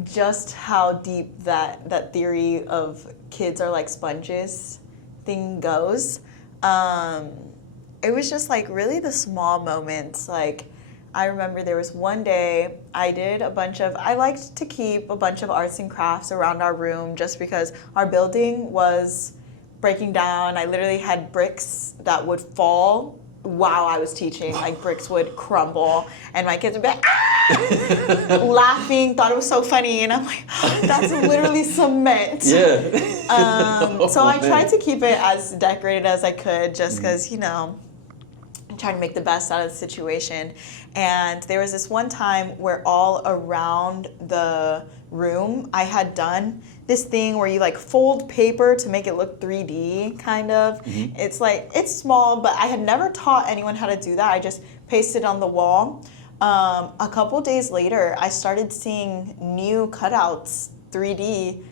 just how deep that theory of kids are like sponges thing goes. It was just like really the small moments. Like I remember there was one day I liked to keep a bunch of arts and crafts around our room just because our building was breaking down. I literally had bricks that would fall while I was teaching. Like bricks would crumble and my kids would be like, ah! Laughing, thought it was so funny. And I'm like, that's literally cement. Yeah. So I tried to keep it as decorated as I could just because, I'm trying to make the best out of the situation. And there was this one time where all around the room I had done this thing where you like fold paper to make it look 3D kind of. It's small, but I had never taught anyone how to do that. I just pasted on the wall. A couple days later, I started seeing new cutouts 3D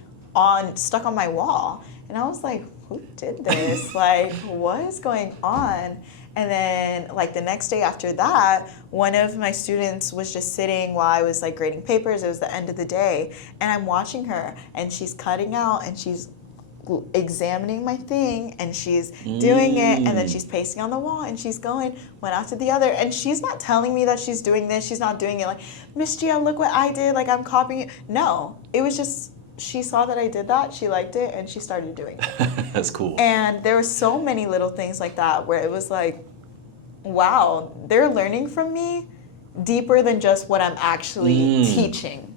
stuck on my wall. And I was like, who did this? Like, what is going on? And then like the next day after that, one of my students was just sitting while I was like grading papers. It was the end of the day. And I'm watching her and she's cutting out and she's examining my thing and she's doing it and then she's pasting on the wall and she's going one after the other. And she's not telling me that she's doing this. She's not doing it like, Miss Gia, look what I did. Like I'm copying it. No, it was just, she saw that I did that, she liked it, and she started doing it. That's cool. And there were so many little things like that where it was like, wow, they're learning from me deeper than just what I'm actually teaching.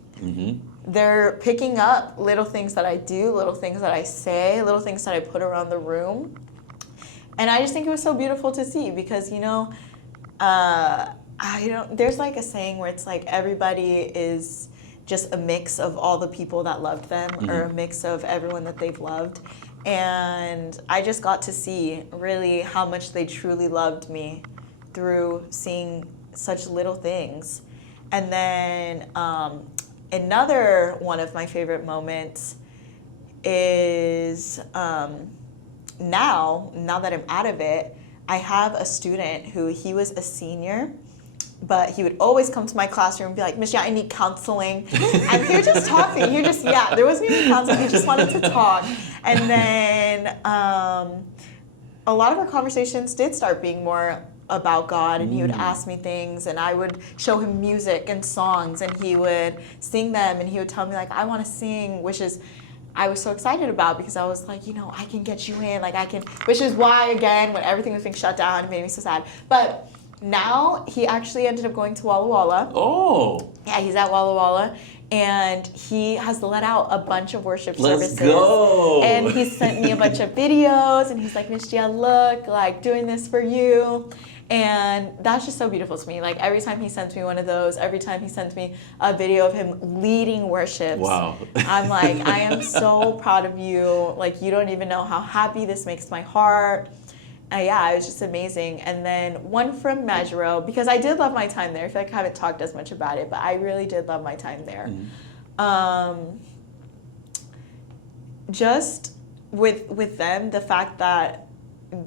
They're picking up little things that I do, little things that I say, little things that I put around the room. And I just think it was so beautiful to see because, there's like a saying where it's like everybody is just a mix of all the people that loved them or a mix of everyone that they've loved. And I just got to see really how much they truly loved me through seeing such little things. And then another one of my favorite moments is now that I'm out of it, I have a student who he was a senior, but he would always come to my classroom and be like, Miss Gia, I need counseling. And he was just talking. There wasn't even counseling. He just wanted to talk. And then a lot of our conversations did start being more about God, and he would ask me things, and I would show him music and songs, and he would sing them, and he would tell me, like, I want to sing, which is I was so excited about because I was like, I can get you in, which is why, again, when everything was being shut down, it made me so sad. But now he actually ended up going to Walla Walla. Oh. Yeah, he's at Walla Walla. And he has let out a bunch of worship services. Let's go. And he sent me a bunch of videos. And he's like, Miss Gia, look, like doing this for you. And that's just so beautiful to me. Like every time he sends me one of those, every time he sends me a video of him leading worships, wow. I'm like, I am so proud of you. Like you don't even know how happy this makes my heart. Yeah, it was just amazing. And then one from Majuro, because I did love my time there. I feel like I haven't talked as much about it, but I really did love my time there. Just with them, the fact that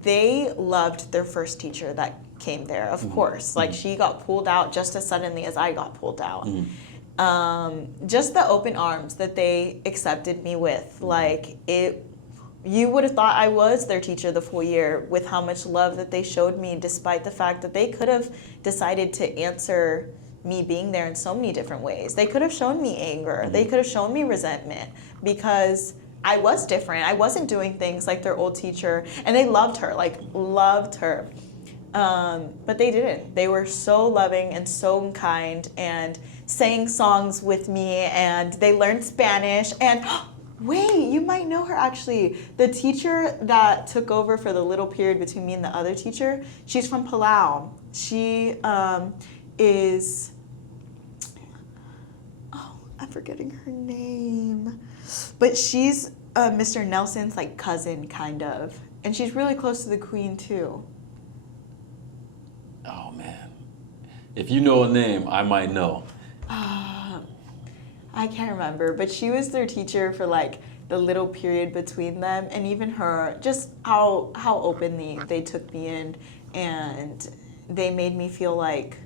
they loved their first teacher that came there, of course. Like she got pulled out just as suddenly as I got pulled out. Just the open arms that they accepted me with, like you would have thought I was their teacher the full year with how much love that they showed me, despite the fact that they could have decided to answer me being there in so many different ways. They could have shown me anger. They could have shown me resentment because I was different. I wasn't doing things like their old teacher, and they loved her, loved her. But they didn't. They were so loving and so kind and sang songs with me, and they learned Spanish. And wait, you might know her actually. The teacher that took over for the little period between me and the other teacher, she's from Palau. She is, I'm forgetting her name, but she's Mr. Nelson's cousin, kind of, and she's really close to the Queen too. Oh man, if you know a name, I might know. I can't remember, but she was their teacher for the little period between them, and even her, just how openly they took me in, and they made me feel like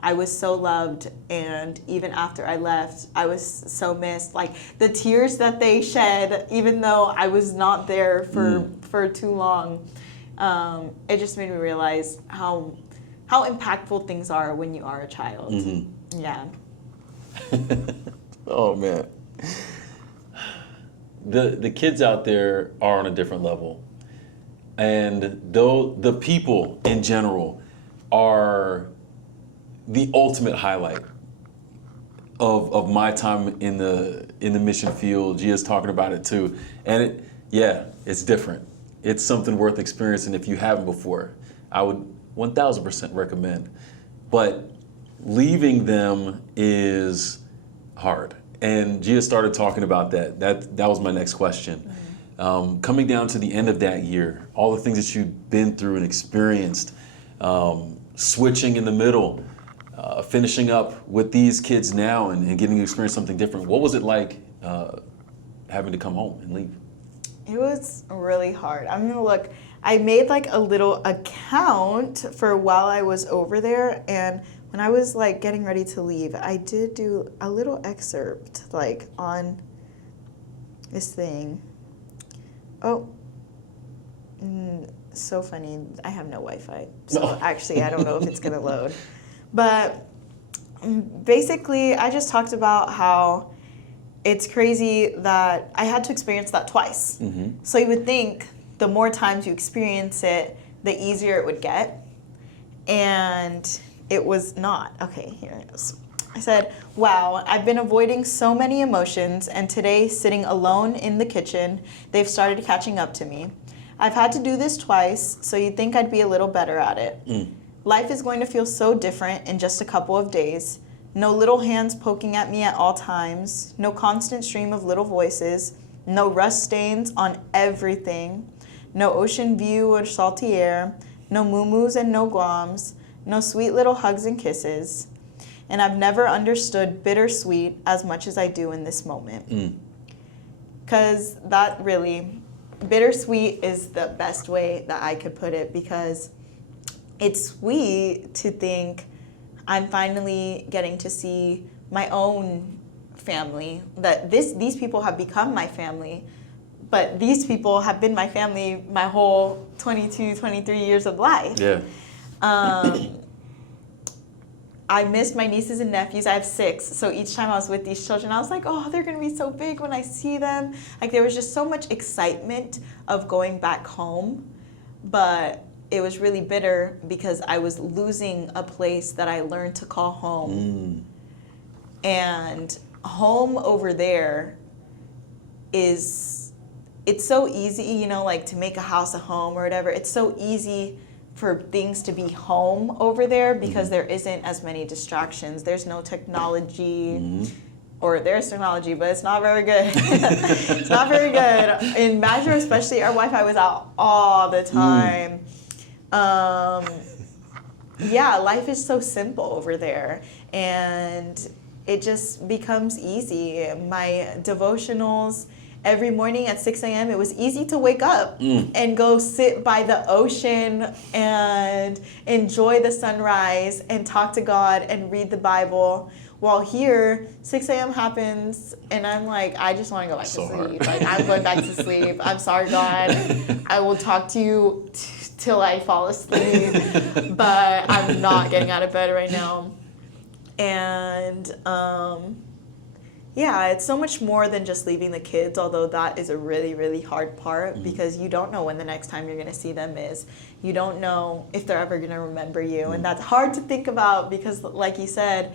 I was so loved, and even after I left, I was so missed. The tears that they shed, even though I was not there for too long, it just made me realize how impactful things are when you are a child. Mm-hmm. Yeah. Oh man. The kids out there are on a different level. And though the people in general are the ultimate highlight of my time in the mission field. Gia's talking about it too. And it's different. It's something worth experiencing if you haven't before. I would 1000% recommend. But leaving them is hard. And Gia started talking about that. That was my next question. Coming down to the end of that year, all the things that you've been through and experienced, switching in the middle, finishing up with these kids now and getting to experience something different. What was it like having to come home and leave? It was really hard. I'm gonna look. I made a little account for while I was over there, and when I was getting ready to leave, I did do a little excerpt on this thing. Oh, so funny. I have no Wi-Fi, so actually I don't know if it's gonna load. But basically, I just talked about how it's crazy that I had to experience that twice. Mm-hmm. So you would think the more times you experience it, the easier it would get. And it was not. Okay, here it is. I said, wow, I've been avoiding so many emotions, and today, sitting alone in the kitchen, they've started catching up to me. I've had to do this twice, so you'd think I'd be a little better at it. Life is going to feel so different in just a couple of days. No little hands poking at me at all times. No constant stream of little voices. No rust stains on everything. No ocean view or salty air. No moo-moos and no gloms. No sweet little hugs and kisses. And I've never understood bittersweet as much as I do in this moment. Because that really, bittersweet is the best way that I could put it, because it's sweet to think I'm finally getting to see my own family, that these people have become my family, but these people have been my family my whole 22, 23 years of life. Yeah. I missed my nieces and nephews. I have 6, so each time I was with these children, I was like, oh, they're gonna be so big when I see them. There was just so much excitement of going back home, but it was really bitter because I was losing a place that I learned to call home. And home over there it's so easy, to make a house a home or whatever. It's so easy for things to be home over there because there isn't as many distractions. There's no technology, or there's technology, but it's not very good. It's not very good. In Badger especially, our Wi-Fi was out all the time. Life is so simple over there, and it just becomes easy. My devotionals, every morning at 6 a.m., it was easy to wake up and go sit by the ocean and enjoy the sunrise and talk to God and read the Bible. While here, 6 a.m. happens, and I'm like, I just want to go back to sleep. I'm going back to sleep. I'm sorry, God. I will talk to you till I fall asleep, but I'm not getting out of bed right now. And yeah, it's so much more than just leaving the kids, although that is a really, really hard part because you don't know when the next time you're going to see them is. You don't know if they're ever going to remember you. And that's hard to think about because, like you said,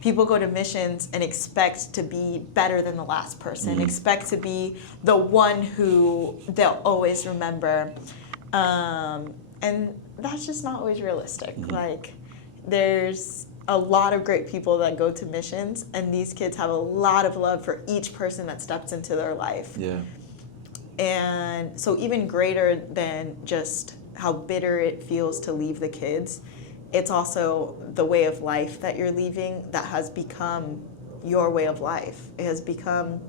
people go to missions and expect to be better than the last person, expect to be the one who they'll always remember. And that's just not always realistic. Like, there's a lot of great people that go to missions, and these kids have a lot of love for each person that steps into their life. Yeah. And so even greater than just how bitter it feels to leave the kids, it's also the way of life that you're leaving that has become your way of life. It has become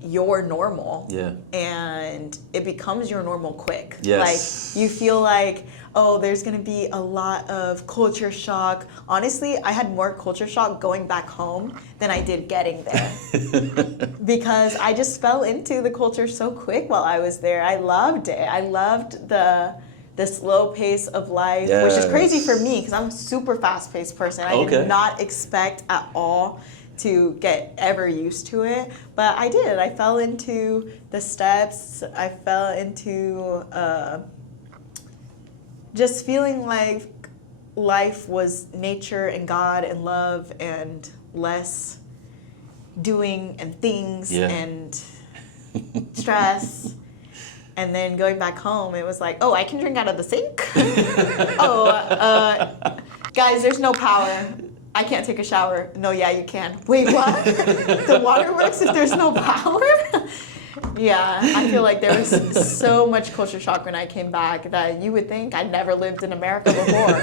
your normal. Yeah. And it becomes your normal quick. Yes. Like, you feel like, oh, there's going to be a lot of culture shock. Honestly, I had more culture shock going back home than I did getting there. Because I just fell into the culture so quick while I was there. I loved it. I loved the slow pace of life, which is crazy for me because I'm a super fast-paced person. I did not expect at all to get ever used to it, but I did. I fell into the steps. I fell into just feeling like life was nature and God and love and less doing and things and stress. And then going back home, it was like, oh, I can drink out of the sink? Guys, there's no power. I can't take a shower. No, yeah, you can. Wait, what? The water works if there's no power? Yeah, I feel like there was so much culture shock when I came back that you would think I'd never lived in America before.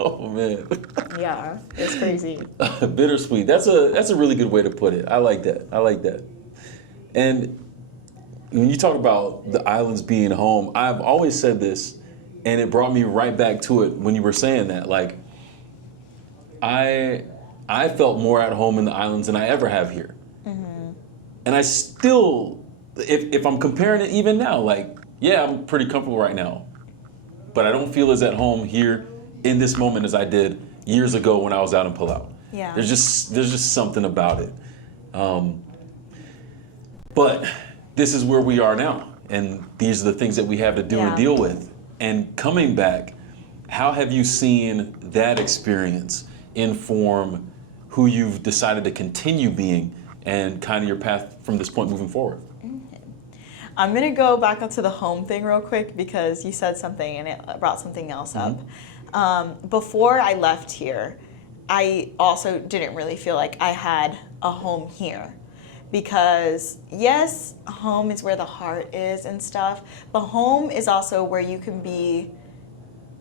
Oh, man. Yeah, it's crazy. Bittersweet. That's a really good way to put it. I like that. I like that. And when you talk about the islands being home, I've always said this, and it brought me right back to it when you were saying that. Like, I felt more at home in the islands than I ever have here. And I still, if I'm comparing it even now, like, yeah, I'm pretty comfortable right now. But I don't feel as at home here in this moment as I did years ago when I was out in Palau. Yeah. There's just something about it. But this is where we are now. And these are the things that we have to do and deal with. And coming back, how have you seen that experience inform who you've decided to continue being and kind of your path from this point moving forward? I'm going to go back onto the home thing real quick because you said something and it brought something else up. Before I left here, I also didn't really feel like I had a home here. Because yes, home is where the heart is and stuff, but home is also where you can be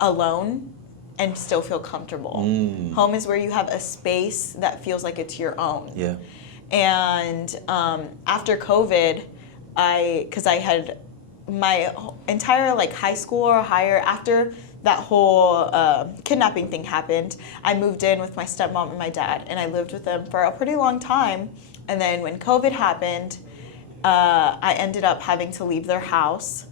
alone and still feel comfortable. Home is where you have a space that feels like it's your own. Yeah. And after COVID, because I had my entire like high school or higher, after that whole kidnapping thing happened, I moved in with my stepmom and my dad, and I lived with them for a pretty long time. And then when COVID happened, I ended up having to leave their house.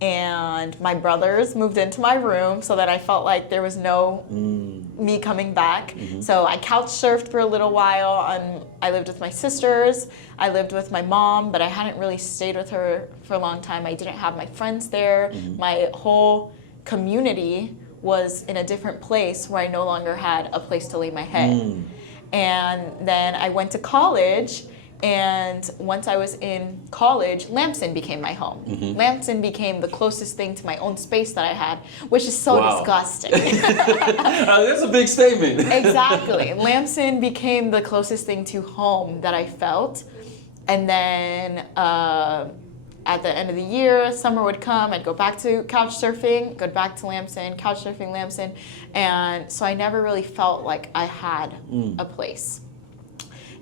And my brothers moved into my room so that I felt like there was no me coming back. So I couch surfed for a little while. I lived with my sisters. I lived with my mom, but I hadn't really stayed with her for a long time. I didn't have my friends there. My whole community was in a different place where I no longer had a place to lay my head. And then I went to college, and once I was in college, Lamson became my home. Lamson became the closest thing to my own space that I had, which is so disgusting. That's a big statement. Exactly. Lamson became the closest thing to home that I felt. And then at the end of the year, summer would come, I'd go back to couch surfing, go back to Lamson, couch surfing Lamson. And so I never really felt like I had a place.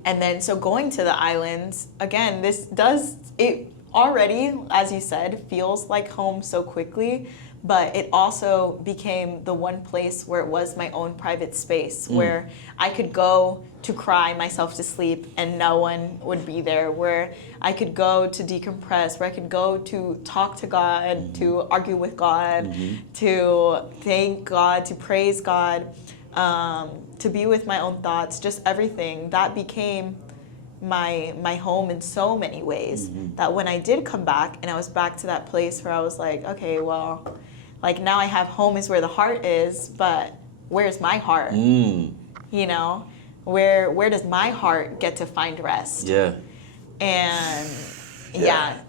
And then so going to the islands, again, it already, as you said, feels like home so quickly, but it also became the one place where it was my own private space, where I could go to cry myself to sleep and no one would be there, where I could go to decompress, where I could go to talk to God, to argue with God, to thank God, to praise God. to be with my own thoughts, just everything. That became my home in so many ways, that when I did come back and I was back to that place where I was like, okay, well, like now I have home is where the heart is, but where's my heart? You know, where does my heart get to find rest? Yeah. And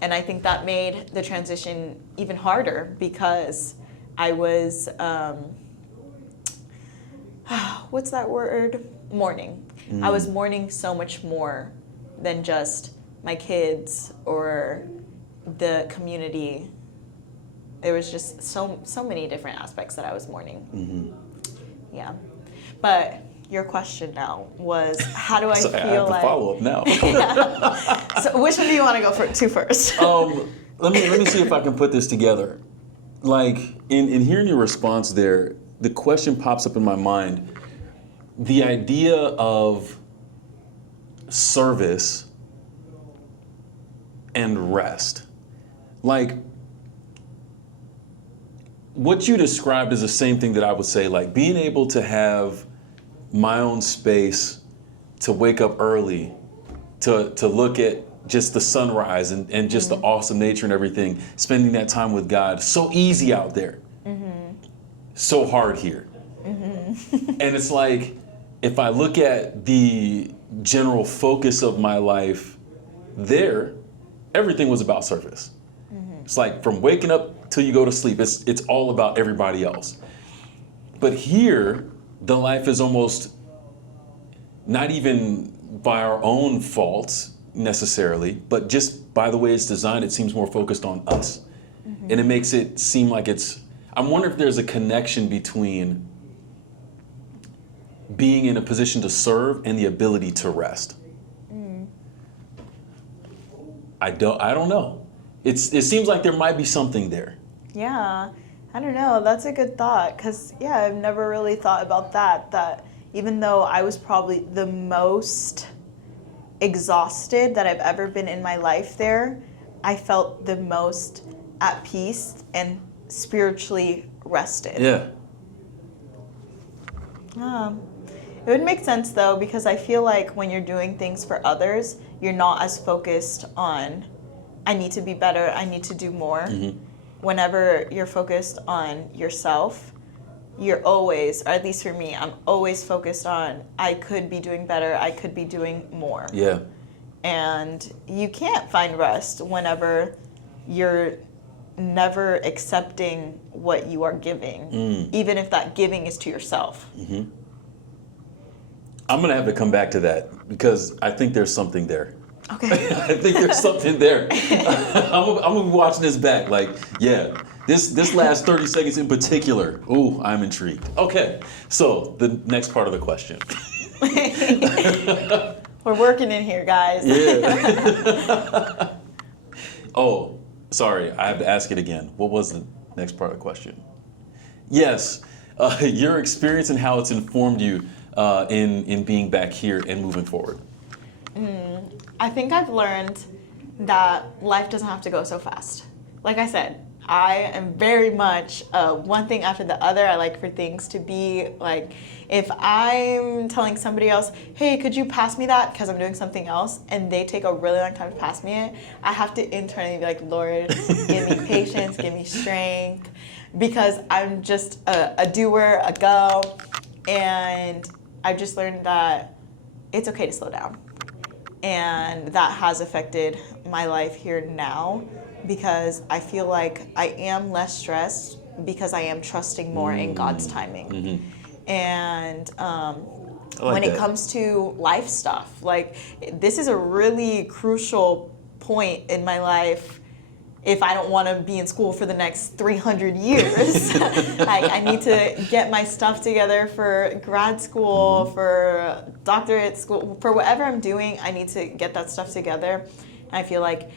and I think that made the transition even harder because I was what's that word? Mourning. I was mourning so much more than just my kids or the community. There was just so many different aspects that I was mourning. Yeah. But your question now was, how do I So feel I have to like... follow up now. So which one do you want to go to first? Let me see if I can put this together. Like in hearing your response there, the question pops up in my mind. The idea of service and rest. Like what you described is the same thing that I would say, like being able to have my own space, to wake up early, to look at just the sunrise and just the awesome nature and everything, spending that time with God. So easy out there. So hard here. And it's like, if I look at the general focus of my life there, everything was about service. It's like from waking up till you go to sleep, it's all about everybody else. But here, the life is almost not even by our own faults necessarily, but just by the way it's designed, it seems more focused on us. And it makes it seem like I'm wondering if there's a connection between being in a position to serve and the ability to rest. I don't know. It seems like there might be something there. Yeah, I don't know. That's a good thought because, I've never really thought about that even though I was probably the most exhausted that I've ever been in my life there, I felt the most at peace and spiritually rested. Yeah. It would make sense though, because I feel like when you're doing things for others, you're not as focused on, I need to be better, I need to do more. Whenever you're focused on yourself, you're always, or at least for me, I'm always focused on, I could be doing better, I could be doing more. Yeah. And you can't find rest whenever you're never accepting what you are giving, even if that giving is to yourself. I'm going to have to come back to that because I think there's something there. Okay. I think there's something there. I'm going to be watching this back. Like, yeah, this last 30 seconds in particular. Ooh, I'm intrigued. Okay, so the next part of the question. We're working in here, guys. Yeah. Oh, sorry, I have to ask it again. What was the next part of the question? Yes, your experience and how it's informed you in being back here and moving forward. I think I've learned that life doesn't have to go so fast. Like I said, I am very much one thing after the other. I like for things to be like, if I'm telling somebody else, hey, could you pass me that because I'm doing something else, and they take a really long time to pass me it, I have to internally be like, Lord, give me patience, give me strength, because I'm just a doer, a go, and I've just learned that it's okay to slow down. And that has affected my life here now because I feel like I am less stressed because I am trusting more in God's timing. And when it comes to life stuff, like this is a really crucial point in my life. If I don't want to be in school for the next 300 years, like I need to get my stuff together for grad school, for doctorate school, for whatever I'm doing, I need to get that stuff together. And I feel like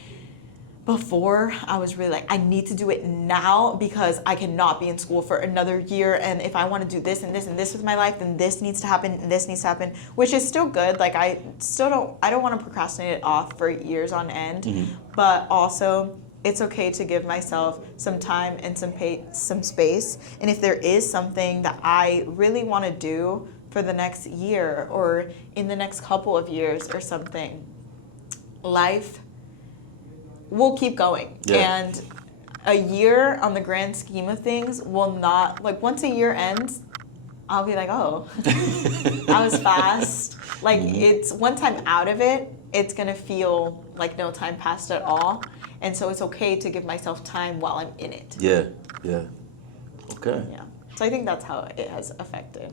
before I was really like, I need to do it now because I cannot be in school for another year. And if I want to do this and this and this with my life, then this needs to happen and this needs to happen, which is still good. Like I don't want to procrastinate it off for years on end, but also it's okay to give myself some time and some space. And if there is something that I really want to do for the next year or in the next couple of years or something, life will keep going. Yeah. And a year on the grand scheme of things will not, like, once a year ends, I'll be like, oh, that was fast. Like, it's once I'm out of it, it's going to feel like no time passed at all. And so it's okay to give myself time while I'm in it. Yeah, yeah. Okay. Yeah. So I think that's how it has affected.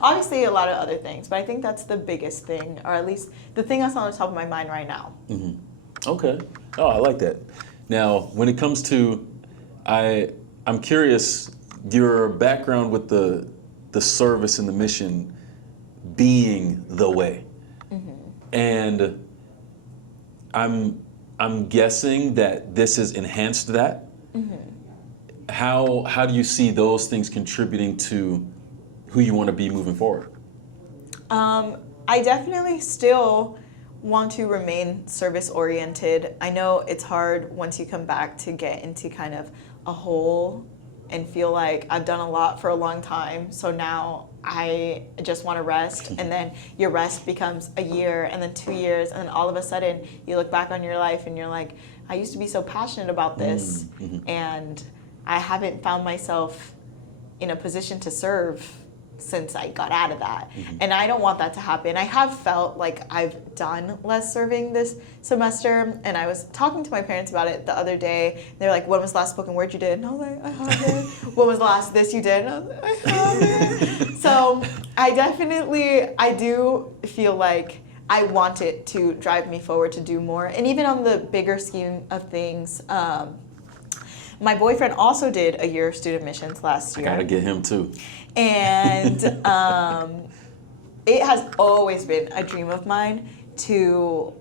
Obviously, a lot of other things, but I think that's the biggest thing, or at least the thing that's on the top of my mind right now. Okay. Oh, I like that. Now, when it comes to, I'm curious, your background with the service and the mission being the way. And I'm guessing that this has enhanced that. How do you see those things contributing to who you want to be moving forward? I definitely still want to remain service oriented. I know it's hard once you come back to get into kind of a hole and feel like I've done a lot for a long time, so now I just want to rest. And then your rest becomes a year and then 2 years, and then all of a sudden you look back on your life and you're like, I used to be so passionate about this, and I haven't found myself in a position to serve since I got out of that. And I don't want that to happen. I have felt like I've done less serving this semester, and I was talking to my parents about it the other day. They're like, when was the last spoken word you did? And I was like, I haven't. When was the last this you did? And I was like, I haven't. So I do feel like I want it to drive me forward to do more. And even on the bigger scheme of things, my boyfriend also did a year of student missions last year. I gotta get him too. And it has always been a dream of mine to,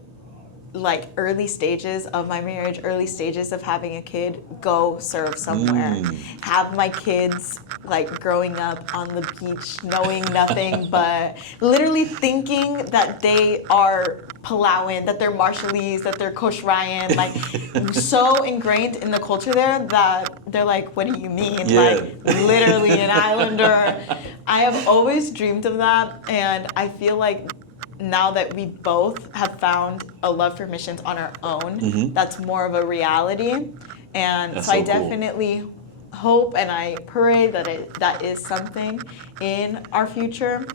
like, early stages of my marriage, early stages of having a kid, go serve somewhere. Have my kids, like, growing up on the beach, knowing nothing but literally thinking that they are Palauan, that they're Marshallese, that they're Kosh Ryan, like, so ingrained in the culture there that they're like, what do you mean? Yeah. Like, literally an islander. I have always dreamed of that, and I feel like now that we both have found a love for missions on our own, that's more of a reality. And That's so I so cool. definitely hope and I pray that that is something in our future,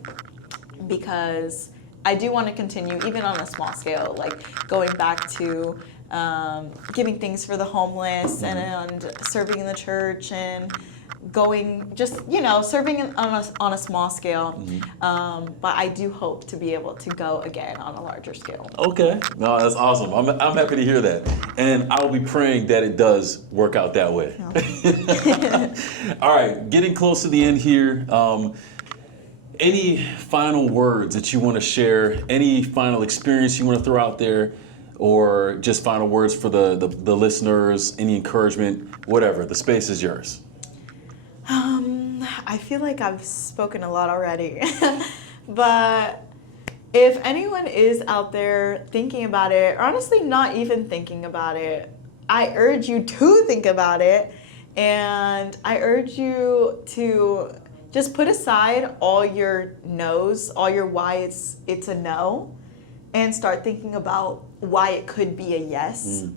because I do want to continue, even on a small scale, like going back to giving things for the homeless and serving in the church and going, just, serving on a small scale. But I do hope to be able to go again on a larger scale. Okay. No, that's awesome. I'm happy to hear that. And I'll be praying that it does work out that way. All right, getting close to the end here. Any final words that you want to share? Any final experience you want to throw out there? Or just final words for the listeners? Any encouragement? Whatever. The space is yours. I feel like I've spoken a lot already. But if anyone is out there thinking about it, or honestly not even thinking about it, I urge you to think about it. And I urge you to just put aside all your no's, all your why it's a no, and start thinking about why it could be a yes.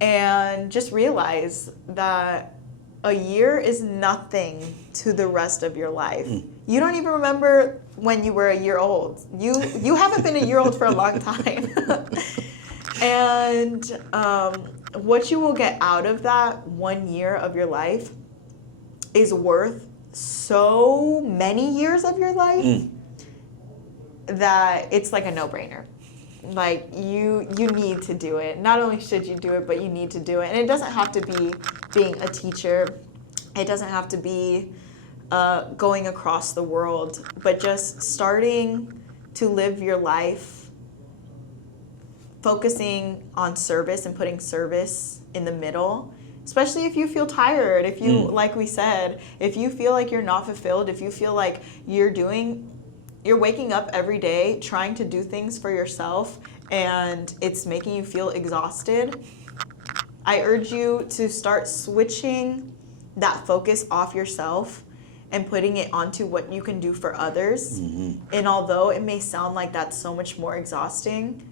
And just realize that a year is nothing to the rest of your life. You don't even remember when you were a year old. You haven't been a year old for a long time. And what you will get out of that 1 year of your life is worth so many years of your life that it's like a no-brainer. Like, you need to do it. Not only should you do it, but you need to do it. And it doesn't have to be being a teacher. It doesn't have to be going across the world, but just starting to live your life focusing on service and putting service in the middle. Especially if you feel tired, if you, like we said, if you feel like you're not fulfilled, if you feel like you're waking up every day trying to do things for yourself and it's making you feel exhausted, I urge you to start switching that focus off yourself and putting it onto what you can do for others. And although it may sound like that's so much more exhausting,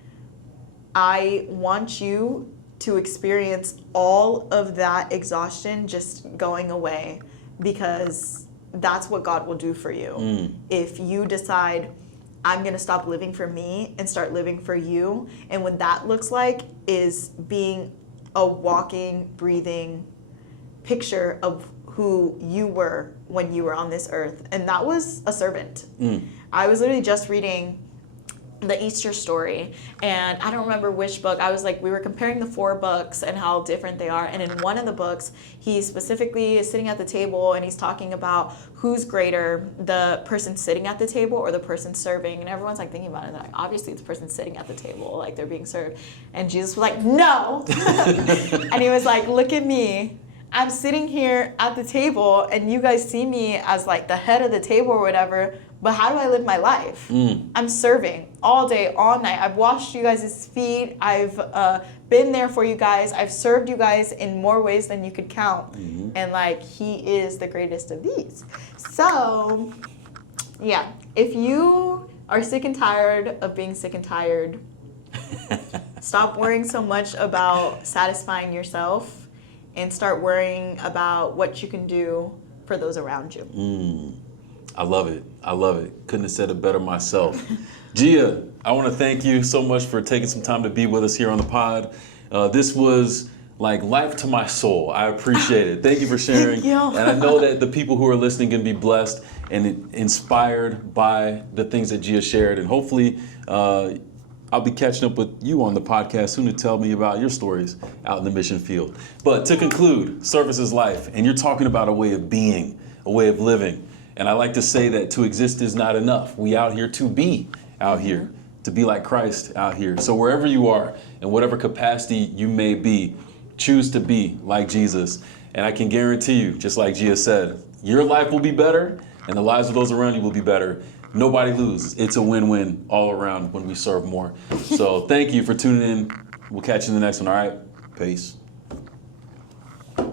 I want you to experience all of that exhaustion just going away, because that's what God will do for you. If you decide, I'm going to stop living for me and start living for you. And what that looks like is being a walking, breathing picture of who you were when you were on this earth. And that was a servant. I was literally just reading the Easter story, and I don't remember which book. I was like, we were comparing the 4 books and how different they are. And in one of the books, he specifically is sitting at the table and he's talking about who's greater, the person sitting at the table or the person serving. And everyone's like thinking about it. They're like, obviously it's the person sitting at the table, like they're being served. And Jesus was like, no. And he was like, look at me. I'm sitting here at the table and you guys see me as like the head of the table or whatever, but how do I live my life? I'm serving all day, all night. I've washed you guys' feet. I've been there for you guys. I've served you guys in more ways than you could count. And like, he is the greatest of these. So yeah, if you are sick and tired of being sick and tired, stop worrying so much about satisfying yourself and start worrying about what you can do for those around you. I love it. I love it. Couldn't have said it better myself. Gia, I want to thank you so much for taking some time to be with us here on the pod. This was like life to my soul. I appreciate it. Thank you for sharing. Thank you. And I know that the people who are listening can be blessed and inspired by the things that Gia shared. And hopefully, I'll be catching up with you on the podcast soon to tell me about your stories out in the mission field. But to conclude, service is life, and you're talking about a way of being, a way of living. And I like to say that to exist is not enough. We out here to be out here, to be like Christ out here. So wherever you are, in whatever capacity you may be, choose to be like Jesus. And I can guarantee you, just like Gia said, your life will be better, and the lives of those around you will be better. Nobody loses. It's a win-win all around when we serve more. So thank you for tuning in. We'll catch you in the next one, all right? Peace.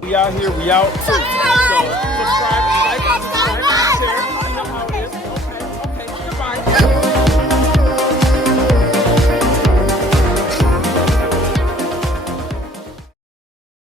We out here, we out. Subscribe! Subscribe, like, share.